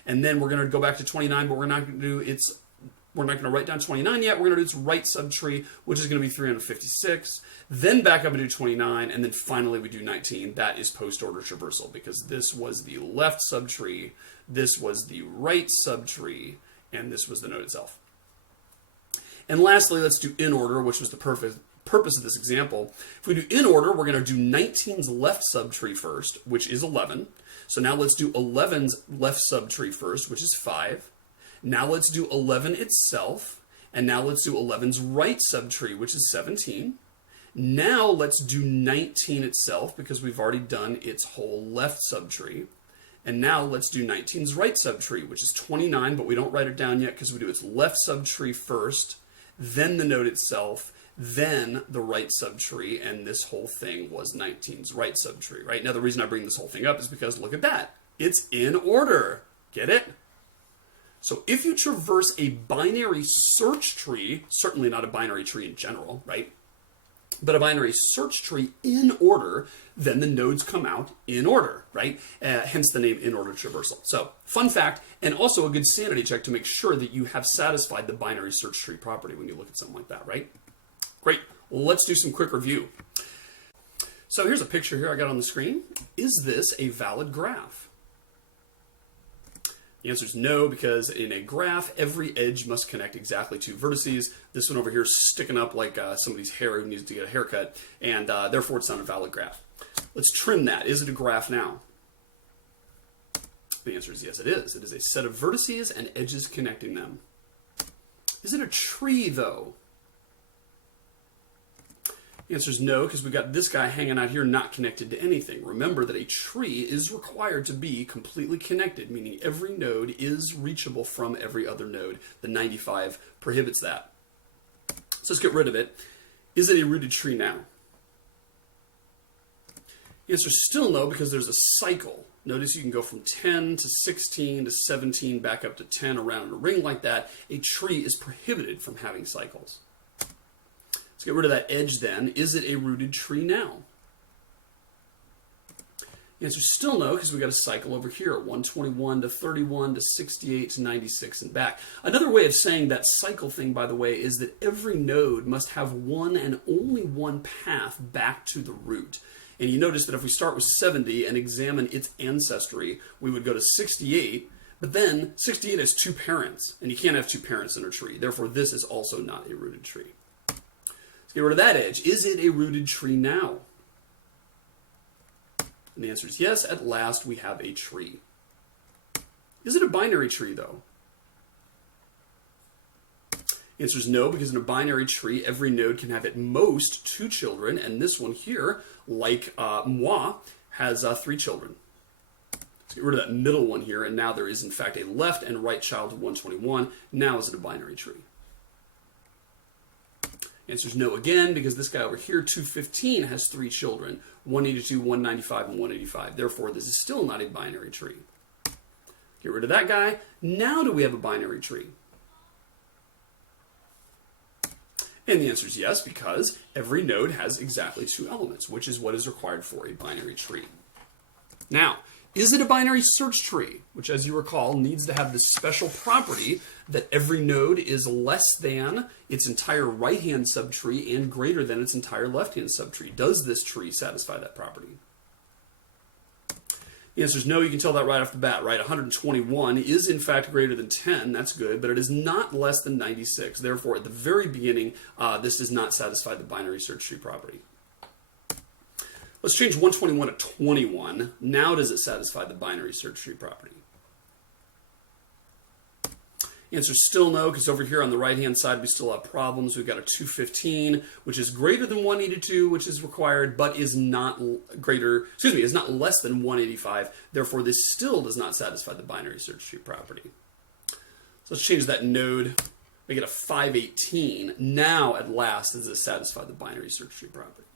And then we're going to go back to 29, but we're not going to write down 29 yet. We're going to do its right subtree, which is going to be 356. Then back up and do 29, and then finally we do 19. That is post-order traversal, because this was the left subtree, this was the right subtree, and this was the node itself. And lastly, let's do in order, which was the purpose of this example. If we do in order, we're going to do 19's left subtree first, which is 11. So now let's do 11's left subtree first, which is 5. Now let's do 11 itself, and now let's do 11's right subtree, which is 17. Now let's do 19 itself, because we've already done its whole left subtree. And now let's do 19's right subtree, which is 29, but we don't write it down yet because we do its left subtree first, then the node itself, then the right subtree, and this whole thing was 19's right subtree, right? Now the reason I bring this whole thing up is because look at that. It's in order. Get it? So if you traverse a binary search tree, certainly not a binary tree in general, right? But a binary search tree in order, then the nodes come out in order, right? Hence the name in order traversal. So, fun fact, and also a good sanity check to make sure that you have satisfied the binary search tree property when you look at something like that, right? Great. Well, let's do some quick review. So here's a picture here I got on the screen. Is this a valid graph? The answer is no, because in a graph, every edge must connect exactly two vertices. This one over here is sticking up like somebody's hair who needs to get a haircut, and therefore it's not a valid graph. Let's trim that. Is it a graph now? The answer is yes, it is. It is a set of vertices and edges connecting them. Is it a tree, though? The answer is no, because we've got this guy hanging out here not connected to anything. Remember that a tree is required to be completely connected, meaning every node is reachable from every other node. The 95 prohibits that. So let's get rid of it. Is it a rooted tree now? The answer is still no, because there's a cycle. Notice you can go from 10 to 16 to 17, back up to 10, around in a ring like that. A tree is prohibited from having cycles. Let's get rid of that edge then. Is it a rooted tree now? The answer is still no, because we've got a cycle over here, 121 to 31 to 68 to 96 and back. Another way of saying that cycle thing, by the way, is that every node must have one and only one path back to the root. And you notice that if we start with 70 and examine its ancestry, we would go to 68, but then 68 has two parents, and you can't have two parents in a tree. Therefore, this is also not a rooted tree. Let's get rid of that edge. Is it a rooted tree now? And the answer is yes. At last, we have a tree. Is it a binary tree, though? The answer is no, because in a binary tree, every node can have at most two children, and this one here, like moi, has 3 children. Let's get rid of that middle one here, and now there is, in fact, a left and right child of 121. Now is it a binary tree? The answer is no again, because this guy over here, 215, has 3 children, 182, 195, and 185. Therefore, this is still not a binary tree. Get rid of that guy. Now do we have a binary tree? And the answer is yes, because every node has exactly 2 elements, which is what is required for a binary tree. Now, is it a binary search tree, which, as you recall, needs to have this special property that every node is less than its entire right-hand subtree and greater than its entire left-hand subtree? Does this tree satisfy that property? The answer is no. You can tell that right off the bat, right? 121 is in fact greater than 10. That's good, but it is not less than 96. Therefore, at the very beginning, this does not satisfy the binary search tree property. Let's change 121 to 21. Now does it satisfy the binary search tree property? The answer is still no, because over here on the right-hand side, we still have problems. We've got a 215, which is greater than 182, which is required, but is not is not less than 185. Therefore, this still does not satisfy the binary search tree property. So let's change that node, make it a 518. Now, at last, does this satisfy the binary search tree property?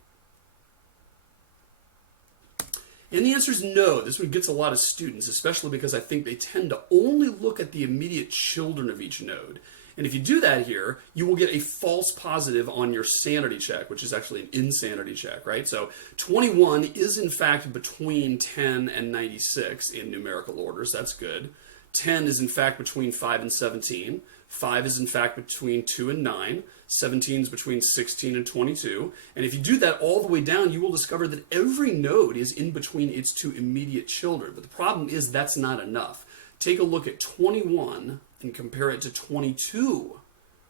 And the answer is no. This one gets a lot of students, especially because I think they tend to only look at the immediate children of each node. And if you do that here, you will get a false positive on your sanity check, which is actually an insanity check, right? So 21 is in fact between 10 and 96 in numerical orders. That's good. 10 is in fact between 5 and 17. 5 is in fact between 2 and 9. 17 is between 16 and 22. And if you do that all the way down, you will discover that every node is in between its 2 immediate children. But the problem is that's not enough. Take a look at 21 and compare it to 22.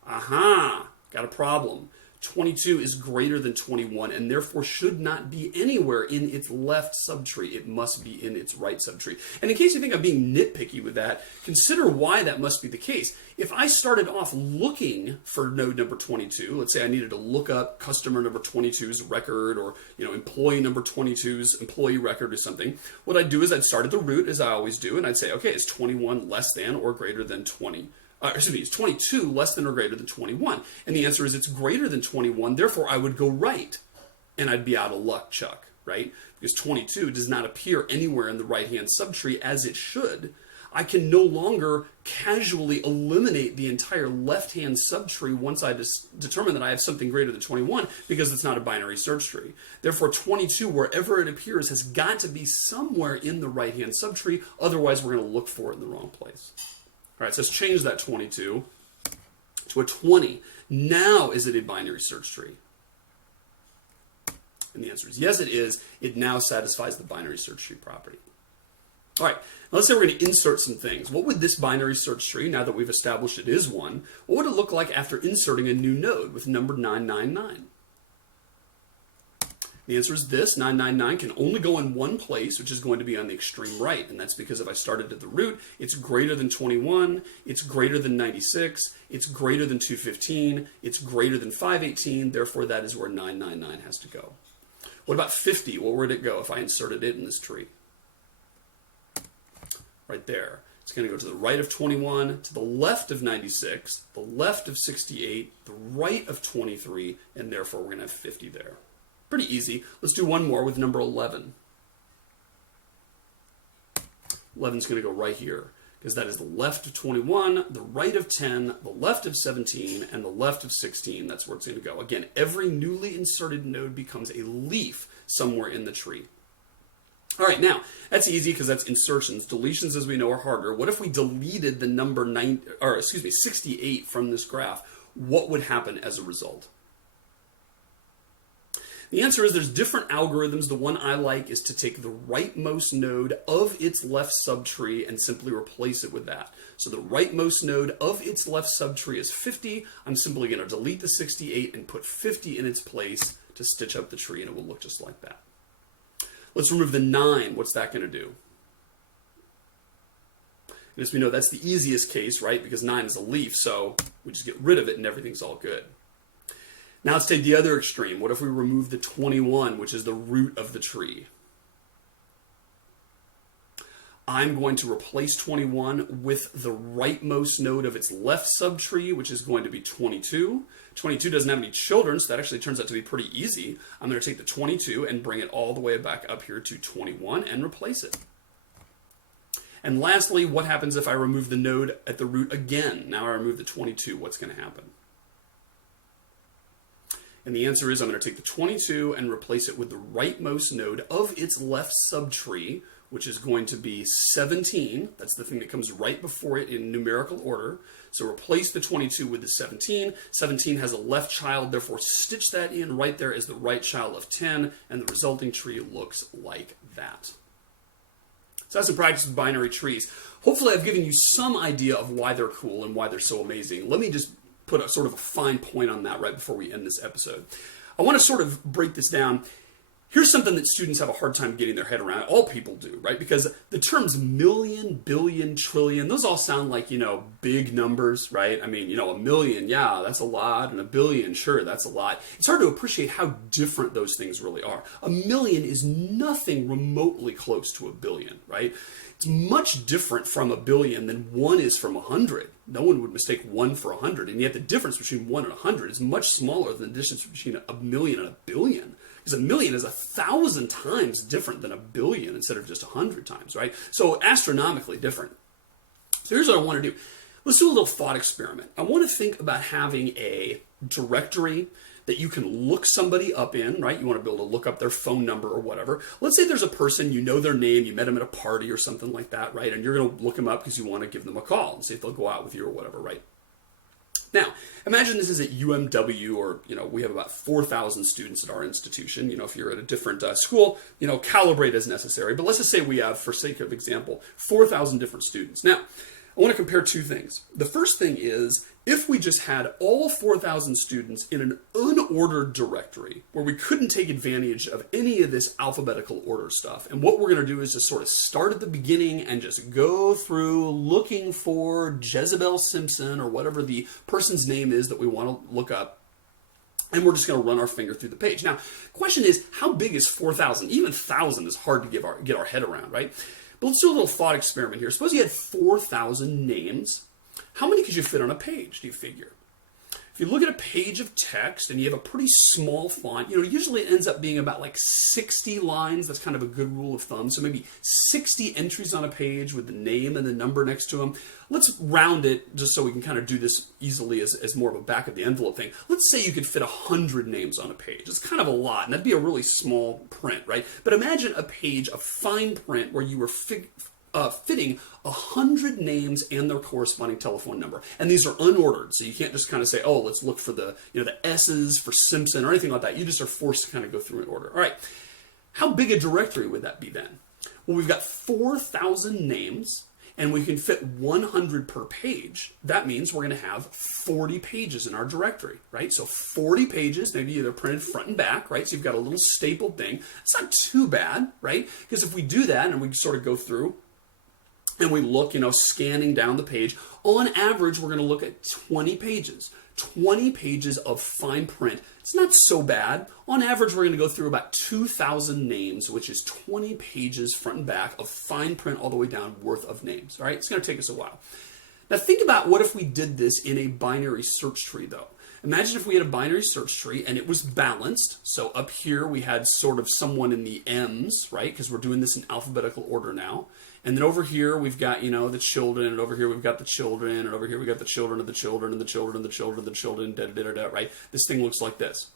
Aha! Got a problem. 22 is greater than 21 and therefore should not be anywhere in its left subtree. It must be in its right subtree. And in case you think I'm being nitpicky with that, consider why that must be the case. If I started off looking for node number 22, let's say I needed to look up customer number 22's record or employee number 22's employee record or something, what I'd do is I'd start at the root as I always do and I'd say, okay, is 21 less than or greater than 20? Is 22 less than or greater than 21? And the answer is it's greater than 21, therefore I would go right. And I'd be out of luck, Chuck, right? Because 22 does not appear anywhere in the right-hand subtree as it should. I can no longer casually eliminate the entire left-hand subtree once I determine that I have something greater than 21 because it's not a binary search tree. Therefore, 22, wherever it appears, has got to be somewhere in the right-hand subtree. Otherwise, we're going to look for it in the wrong place. All right, so let's change that 22 to a 20. Now, is it a binary search tree? And the answer is yes, it is. It now satisfies the binary search tree property. All right, now let's say we're going to insert some things. What would this binary search tree, now that we've established it is one, what would it look like after inserting a new node with number 999? The answer is this. 999 can only go in one place, which is going to be on the extreme right. And that's because if I started at the root, it's greater than 21, it's greater than 96, it's greater than 215, it's greater than 518. Therefore, that is where 999 has to go. What about 50? Where would it go if I inserted it in this tree? Right there. It's going to go to the right of 21, to the left of 96, the left of 68, the right of 23, and therefore we're going to have 50 there. Pretty easy. Let's do one more with number 11. 11 is going to go right here because that is the left of 21, the right of 10, the left of 17, and the left of 16. That's where it's going to go. Again, every newly inserted node becomes a leaf somewhere in the tree. All right, now, that's easy because that's insertions. Deletions, as we know, are harder. What if we deleted the number 68 from this graph? What would happen as a result? The answer is there's different algorithms. The one I like is to take the rightmost node of its left subtree and simply replace it with that. So the rightmost node of its left subtree is 50. I'm simply going to delete the 68 and put 50 in its place to stitch up the tree, and it will look just like that. Let's remove the 9. What's that going to do? And as we know, that's the easiest case, right? Because 9 is a leaf, so we just get rid of it and everything's all good. Now let's take the other extreme. What if we remove the 21, which is the root of the tree? I'm going to replace 21 with the rightmost node of its left subtree, which is going to be 22. 22 doesn't have any children, so that actually turns out to be pretty easy. I'm going to take the 22 and bring it all the way back up here to 21 and replace it. And lastly, what happens if I remove the node at the root again? Now I remove the 22. What's going to happen? And the answer is I'm going to take the 22 and replace it with the rightmost node of its left subtree, which is going to be 17. That's the thing that comes right before it in numerical order. So replace the 22 with the 17. 17 has a left child, therefore stitch that in right there as the right child of 10, and the resulting tree looks like that. So that's some practice with binary trees. Hopefully I've given you some idea of why they're cool and why they're so amazing. Let me just put a sort of a fine point on that right before we end this episode. I want to sort of break this down. Here's something that students have a hard time getting their head around. All people do, right? Because the terms million, billion, trillion, those all sound like, big numbers, right? I mean, a million, yeah, that's a lot. And a billion, sure, that's a lot. It's hard to appreciate how different those things really are. A million is nothing remotely close to a billion, right? It's much different from a billion than one is from 100. No one would mistake 1 for 100. And yet the difference between 1 and 100 is much smaller than the distance between a million and a billion. Because a million is 1,000 times different than a billion instead of just 100 times, right? So astronomically different. So here's what I want to do. Let's do a little thought experiment. I want to think about having a directory that you can look somebody up in, right? You want to be able to look up their phone number or whatever. Let's say there's a person, you know their name, you met them at a party or something like that, right? And you're going to look them up because you want to give them a call and see if they'll go out with you or whatever, right? Now, imagine this is at UMW, or, we have about 4,000 students at our institution. If you're at a different school, calibrate as necessary. But let's just say we have, for sake of example, 4,000 different students. Now, I want to compare two things. The first thing is, if we just had all 4,000 students in an unordered directory where we couldn't take advantage of any of this alphabetical order stuff, and what we're going to do is just sort of start at the beginning and just go through looking for Jezebel Simpson or whatever the person's name is that we want to look up, and we're just going to run our finger through the page. Now, the question is, how big is 4,000? Even 1,000 is hard to get our head around, right? But let's do a little thought experiment here. Suppose you had 4,000 names. How many could you fit on a page, do you figure? If you look at a page of text and you have a pretty small font, usually it ends up being about like 60 lines. That's kind of a good rule of thumb. So maybe 60 entries on a page with the name and the number next to them. Let's round it just so we can kind of do this easily as more of a back of the envelope thing. Let's say you could fit 100 names on a page. It's kind of a lot, and that'd be a really small print, right? But imagine a page of fine print where you were fitting 100 names and their corresponding telephone number. And these are unordered, so you can't just kind of say, oh, let's look for the S's for Simpson or anything like that. You just are forced to kind of go through in order. All right, how big a directory would that be then? Well, we've got 4,000 names, and we can fit 100 per page. That means we're going to have 40 pages in our directory, right? So 40 pages, maybe either printed front and back, right? So you've got a little stapled thing. It's not too bad, right? Because if we do that and we sort of go through and we look, scanning down the page, on average, we're going to look at 20 pages. 20 pages of fine print. It's not so bad. On average, we're going to go through about 2,000 names, which is 20 pages front and back of fine print all the way down worth of names. All right, it's going to take us a while. Now think about what if we did this in a binary search tree, though. Imagine if we had a binary search tree and it was balanced. So up here we had sort of someone in the M's, right? Because we're doing this in alphabetical order now. And then over here we've got, the children, and over here we've got the children, and over here we've got the children of the children, and the children of the children of the children, right? This thing looks like this.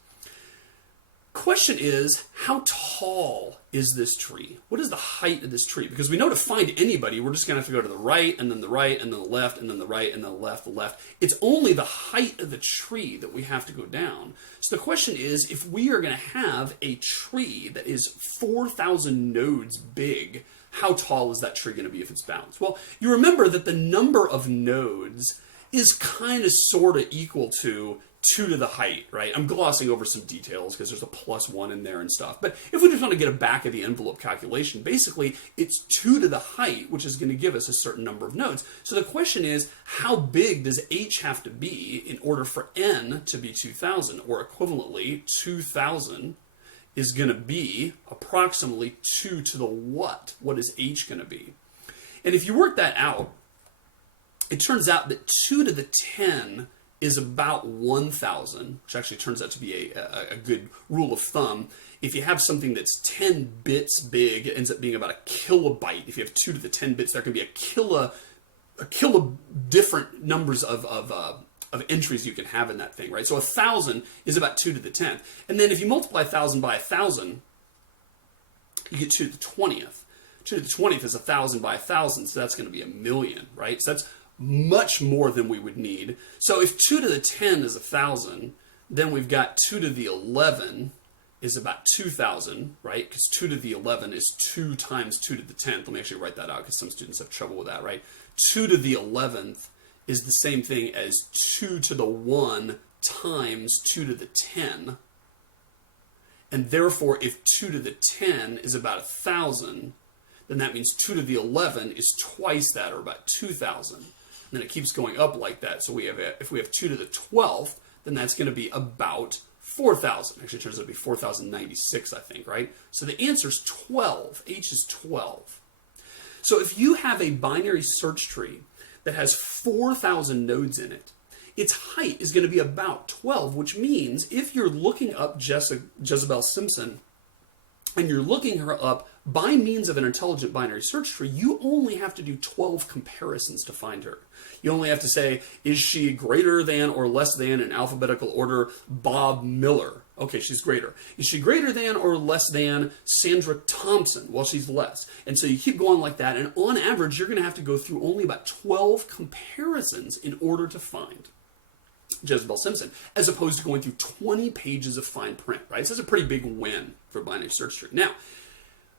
Question is, how tall is this tree? What is the height of this tree? Because we know to find anybody, we're just going to have to go to the right, and then the right, and then the left, and then the right, and then the left. It's only the height of the tree that we have to go down. So the question is, if we are going to have a tree that is 4,000 nodes big, how tall is that tree going to be if it's balanced? Well, you remember that the number of nodes is kind of sort of equal to 2 to the height, right? I'm glossing over some details because there's a +1 in there and stuff. But if we just want to get a back of the envelope calculation, basically it's 2 to the height, which is going to give us a certain number of nodes. So the question is, how big does h have to be in order for n to be 2,000? Or equivalently, 2,000 is going to be approximately 2 to the what? What is h going to be? And if you work that out, it turns out that 2 to the 10 is about 1,000, which actually turns out to be a good rule of thumb. If you have something that's 10 bits big, it ends up being about a kilobyte. If you have 2 to the 10 bits, there can be a kilo different numbers of of entries you can have in that thing, right? So 1,000 is about 2 to the 10th. And then if you multiply 1,000 by 1,000, you get 2 to the 20th. 2 to the 20th is 1,000 by 1,000, so that's going to be 1,000,000, right? So that's much more than we would need. So if 2 to the 10 is 1,000, then we've got 2 to the 11 is about 2,000, right? Because 2 to the 11 is 2 times 2 to the 10th. Let me actually write that out because some students have trouble with that, right? 2 to the 11th is the same thing as 2 to the 1 times 2 to the 10. And therefore, if 2 to the 10 is about 1,000, then that means 2 to the 11 is twice that, or about 2,000. And then it keeps going up like that. So if we have 2 to the 12th, then that's going to be about 4,000. Actually, it turns out to be 4,096, I think, right? So the answer is 12. H is 12. So if you have a binary search tree that has 4,000 nodes in it, its height is going to be about 12, which means if you're looking up Jezebel Simpson and you're looking her up by means of an intelligent binary search tree, you only have to do 12 comparisons to find her. You only have to say, is she greater than or less than, in alphabetical order, Bob Miller? Okay, she's greater. Is she greater than or less than Sandra Thompson? Well, she's less. And so you keep going like that, and on average, you're going to have to go through only about 12 comparisons in order to find Jezebel Simpson, as opposed to going through 20 pages of fine print, right? So that's a pretty big win for a binary search tree. Now,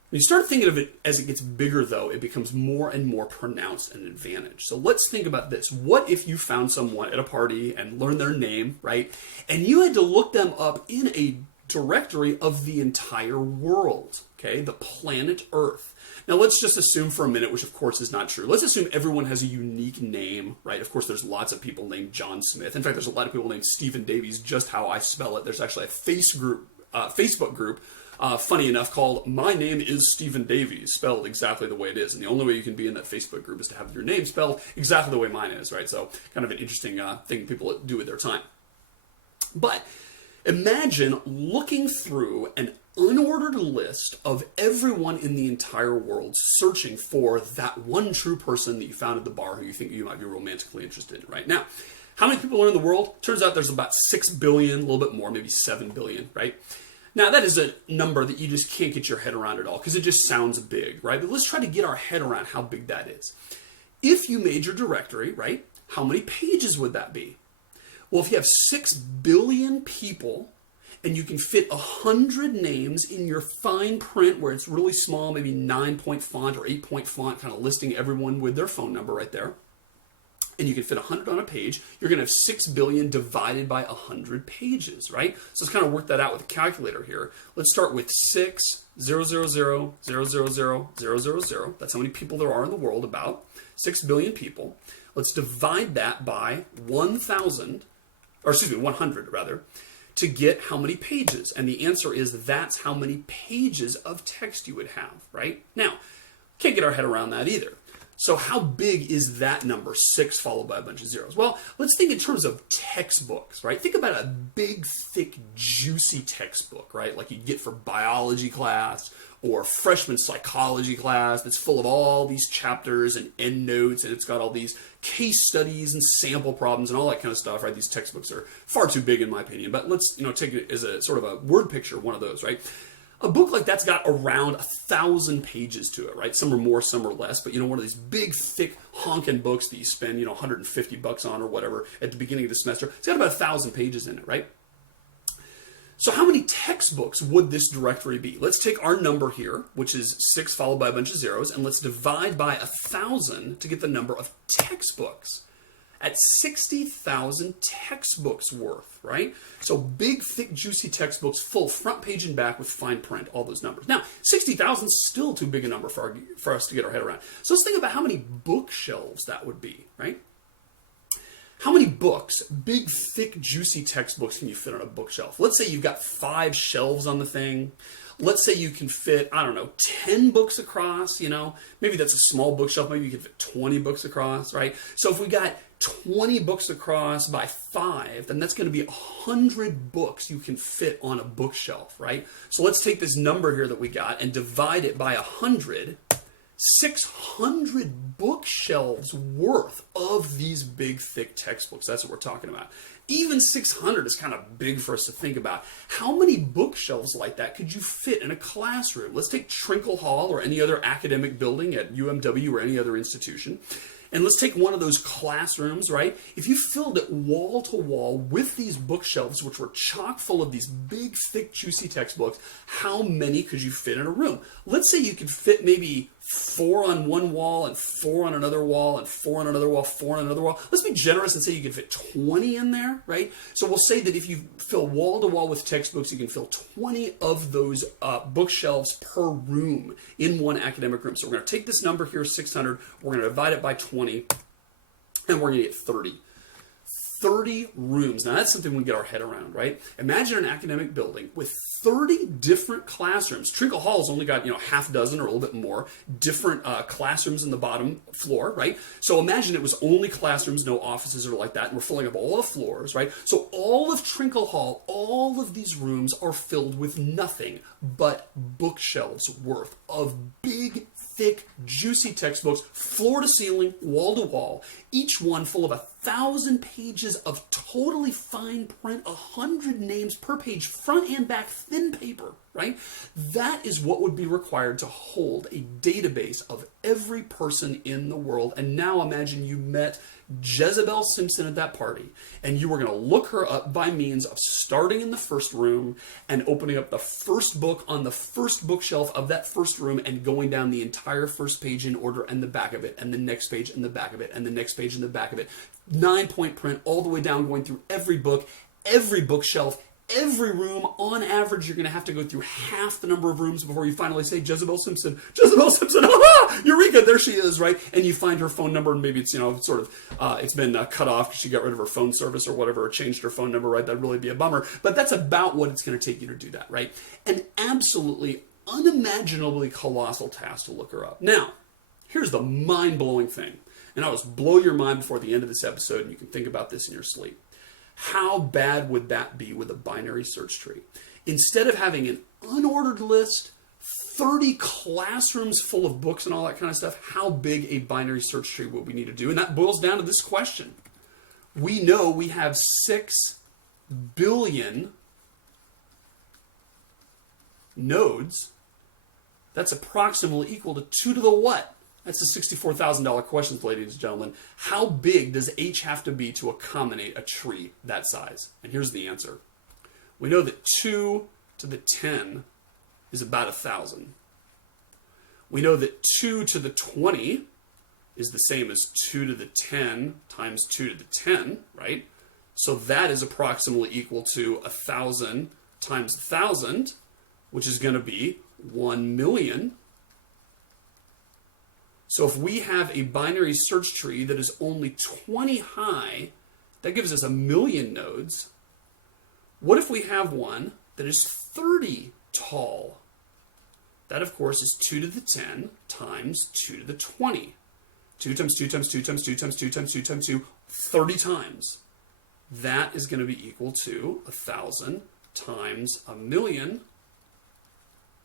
when you start thinking of it as it gets bigger, though, it becomes more and more pronounced an advantage. So let's think about this. What if you found someone at a party and learned their name, right? And you had to look them up in a directory of the entire world, okay? The planet Earth. Now, let's just assume for a minute, which of course is not true. Let's assume everyone has a unique name, right? Of course, there's lots of people named John Smith. In fact, there's a lot of people named Stephen Davies, just how I spell it. There's actually a Facebook group, funny enough, called My Name is Stephen Davies, spelled exactly the way it is. And the only way you can be in that Facebook group is to have your name spelled exactly the way mine is, right? So kind of an interesting thing people do with their time. But imagine looking through an unordered list of everyone in the entire world, searching for that one true person that you found at the bar who you think you might be romantically interested in right now. How many people are in the world? Turns out there's about 6 billion, a little bit more, maybe 7 billion, right? Now, that is a number that you just can't get your head around at all because it just sounds big, right? But let's try to get our head around how big that is. If you made your directory, right, how many pages would that be? Well, if you have 6 billion people and you can fit 100 names in your fine print where it's really small, maybe 9-point font or 8-point font, kind of listing everyone with their phone number right there, and you can fit 100 on a page, you're going to have 6 billion divided by 100 pages, right? So let's kind of work that out with a calculator here. Let's start with 6,000,000,000,000. That's how many people there are in the world, about 6 billion people. Let's divide that by 100 rather, to get how many pages. And the answer is that's how many pages of text you would have, right? Now, can't get our head around that either. So how big is that number, 6 followed by a bunch of zeros? Well, let's think in terms of textbooks, right? Think about a big, thick, juicy textbook, right? Like you'd get for biology class or freshman psychology class that's full of all these chapters and endnotes, and it's got all these case studies and sample problems and all that kind of stuff, right? These textbooks are far too big in my opinion, but let's take it as a sort of a word picture, one of those, right? A book like that's got around 1,000 pages to it, right? Some are more, some are less, but one of these big, thick, honking books that you spend, $150 on or whatever at the beginning of the semester, it's got about 1,000 pages in it, right? So how many textbooks would this directory be? Let's take our number here, which is 6 followed by a bunch of zeros, and let's divide by 1,000 to get the number of textbooks. At 60,000 textbooks worth, right? So big, thick, juicy textbooks, full front page and back with fine print, all those numbers. Now, 60,000 is still too big a number for us to get our head around. So let's think about how many bookshelves that would be, right? How many books, big, thick, juicy textbooks can you fit on a bookshelf? Let's say you've got 5 shelves on the thing. Let's say you can fit, 10 books across, maybe that's a small bookshelf. Maybe you can fit 20 books across, right? So if we got 20 books across by 5, then that's going to be 100 books you can fit on a bookshelf, right? So let's take this number here that we got and divide it by 100. 600 bookshelves worth of these big, thick textbooks. That's what we're talking about. Even 600 is kind of big for us to think about. How many bookshelves like that could you fit in a classroom? Let's take Trinkle Hall or any other academic building at UMW or any other institution. And let's take one of those classrooms, right? If you filled it wall to wall with these bookshelves, which were chock full of these big, thick, juicy textbooks, how many could you fit in a room? Let's say you could fit maybe 4 on one wall and 4 on another wall and 4 on another wall, 4 on another wall. Let's be generous and say you can fit 20 in there, right? So we'll say that if you fill wall to wall with textbooks, you can fill 20 of those bookshelves per room in one academic room. So we're going to take this number here, 600, we're going to divide it by 20, and we're going to get 30. 30 rooms. Now that's something we can get our head around, right? Imagine an academic building with 30 different classrooms. Trinkle Hall's only got, half a dozen or a little bit more different classrooms in the bottom floor, right? So imagine it was only classrooms, no offices or like that, and we're filling up all the floors, right? So all of Trinkle Hall, all of these rooms are filled with nothing but bookshelves worth of big, thick, juicy textbooks, floor to ceiling, wall to wall, each one full of 1,000 pages of totally fine print, 100 names per page, front and back, thin paper, right? That is what would be required to hold a database of every person in the world. And now imagine you met Jezebel Simpson at that party, and you were going to look her up by means of starting in the first room and opening up the first book on the first bookshelf of that first room and going down the entire first page in order and the back of it and the next page and the back of it and the next page and the back of it. 9-point print all the way down, going through every book, every bookshelf, every room. On average, you're going to have to go through half the number of rooms before you finally say, Jezebel Simpson, ah, Eureka, there she is, right? And you find her phone number, and maybe it's, it's been cut off because she got rid of her phone service or whatever, or changed her phone number, right? That'd really be a bummer. But that's about what it's going to take you to do that, right? An absolutely unimaginably colossal task to look her up. Now, here's the mind-blowing thing. And I'll just blow your mind before the end of this episode, and you can think about this in your sleep. How bad would that be with a binary search tree? Instead of having an unordered list, 30 classrooms full of books and all that kind of stuff, how big a binary search tree would we need to do? And that boils down to this question. We know we have 6 billion nodes. That's approximately equal to 2 to the what? That's the $64,000 questions, ladies and gentlemen. How big does H have to be to accommodate a tree that size? And here's the answer. We know that 2 to the 10 is about 1,000. We know that 2 to the 20 is the same as 2 to the 10 times 2 to the 10, right? So that is approximately equal to 1,000 times 1,000, which is going to be 1 million. So if we have a binary search tree that is only 20 high, that gives us 1 million nodes. What if we have one that is 30 tall? That, of course, is 2 to the 10 times 2 to the 20. 2 times 2 times 2 times 2 times 2 times 2 times 2, 30 times. That is going to be equal to 1,000 times 1 million,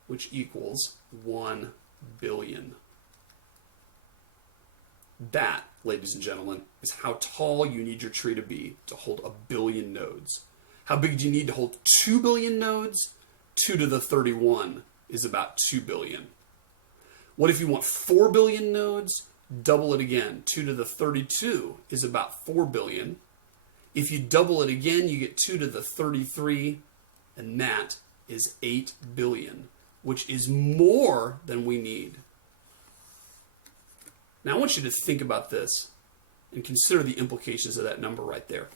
which equals 1 billion. That, ladies and gentlemen, is how tall you need your tree to be to hold 1 billion nodes. How big do you need to hold 2 billion nodes? 2 to the 31 is about 2 billion. What if you want 4 billion nodes? Double it again. 2 to the 32 is about 4 billion. If you double it again, you get 2 to the 33, and that is 8 billion, which is more than we need. Now, I want you to think about this and consider the implications of that number right there.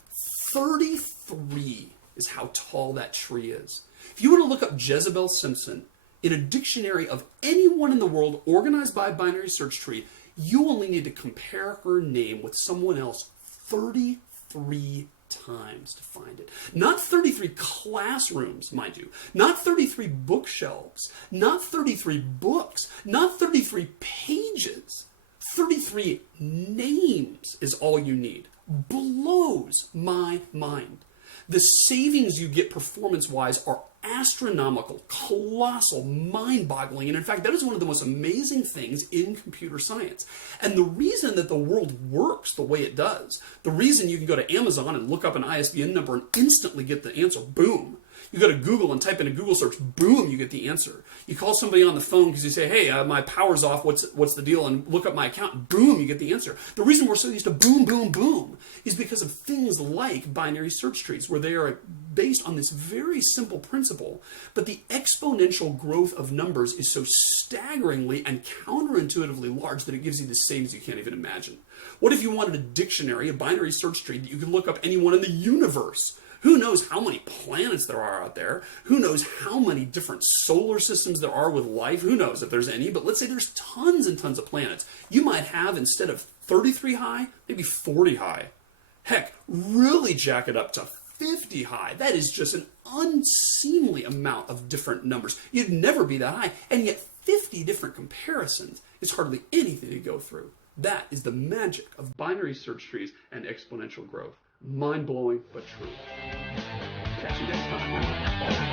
33 is how tall that tree is. If you were to look up Jezebel Simpson in a dictionary of anyone in the world organized by a binary search tree, you only need to compare her name with someone else 33 times to find it. Not 33 classrooms, mind you. Not 33 bookshelves. Not 33 books. Not 33 pages. 33 names is all you need. Blows my mind. The savings you get performance-wise are astronomical, colossal, mind-boggling, and in fact, that is one of the most amazing things in computer science. And the reason that the world works the way it does, the reason you can go to Amazon and look up an ISBN number and instantly get the answer, boom. You go to Google and type in a Google search, boom, you get the answer. You call somebody on the phone because you say, hey, my power's off, what's the deal? And look up my account, boom, you get the answer. The reason we're so used to boom, boom, boom is because of things like binary search trees, where they are based on this very simple principle, but the exponential growth of numbers is so staggeringly and counterintuitively large that it gives you the savings you can't even imagine. What if you wanted a dictionary, a binary search tree, that you could look up anyone in the universe? Who knows how many planets there are out there? Who knows how many different solar systems there are with life? Who knows if there's any? But let's say there's tons and tons of planets. You might have, instead of 33 high, maybe 40 high. Heck, really jack it up to 50 high. That is just an unseemly amount of different numbers. You'd never be that high, and yet 50 different comparisons is hardly anything to go through. That is the magic of binary search trees and exponential growth. Mind-blowing, but true. Catch you next time.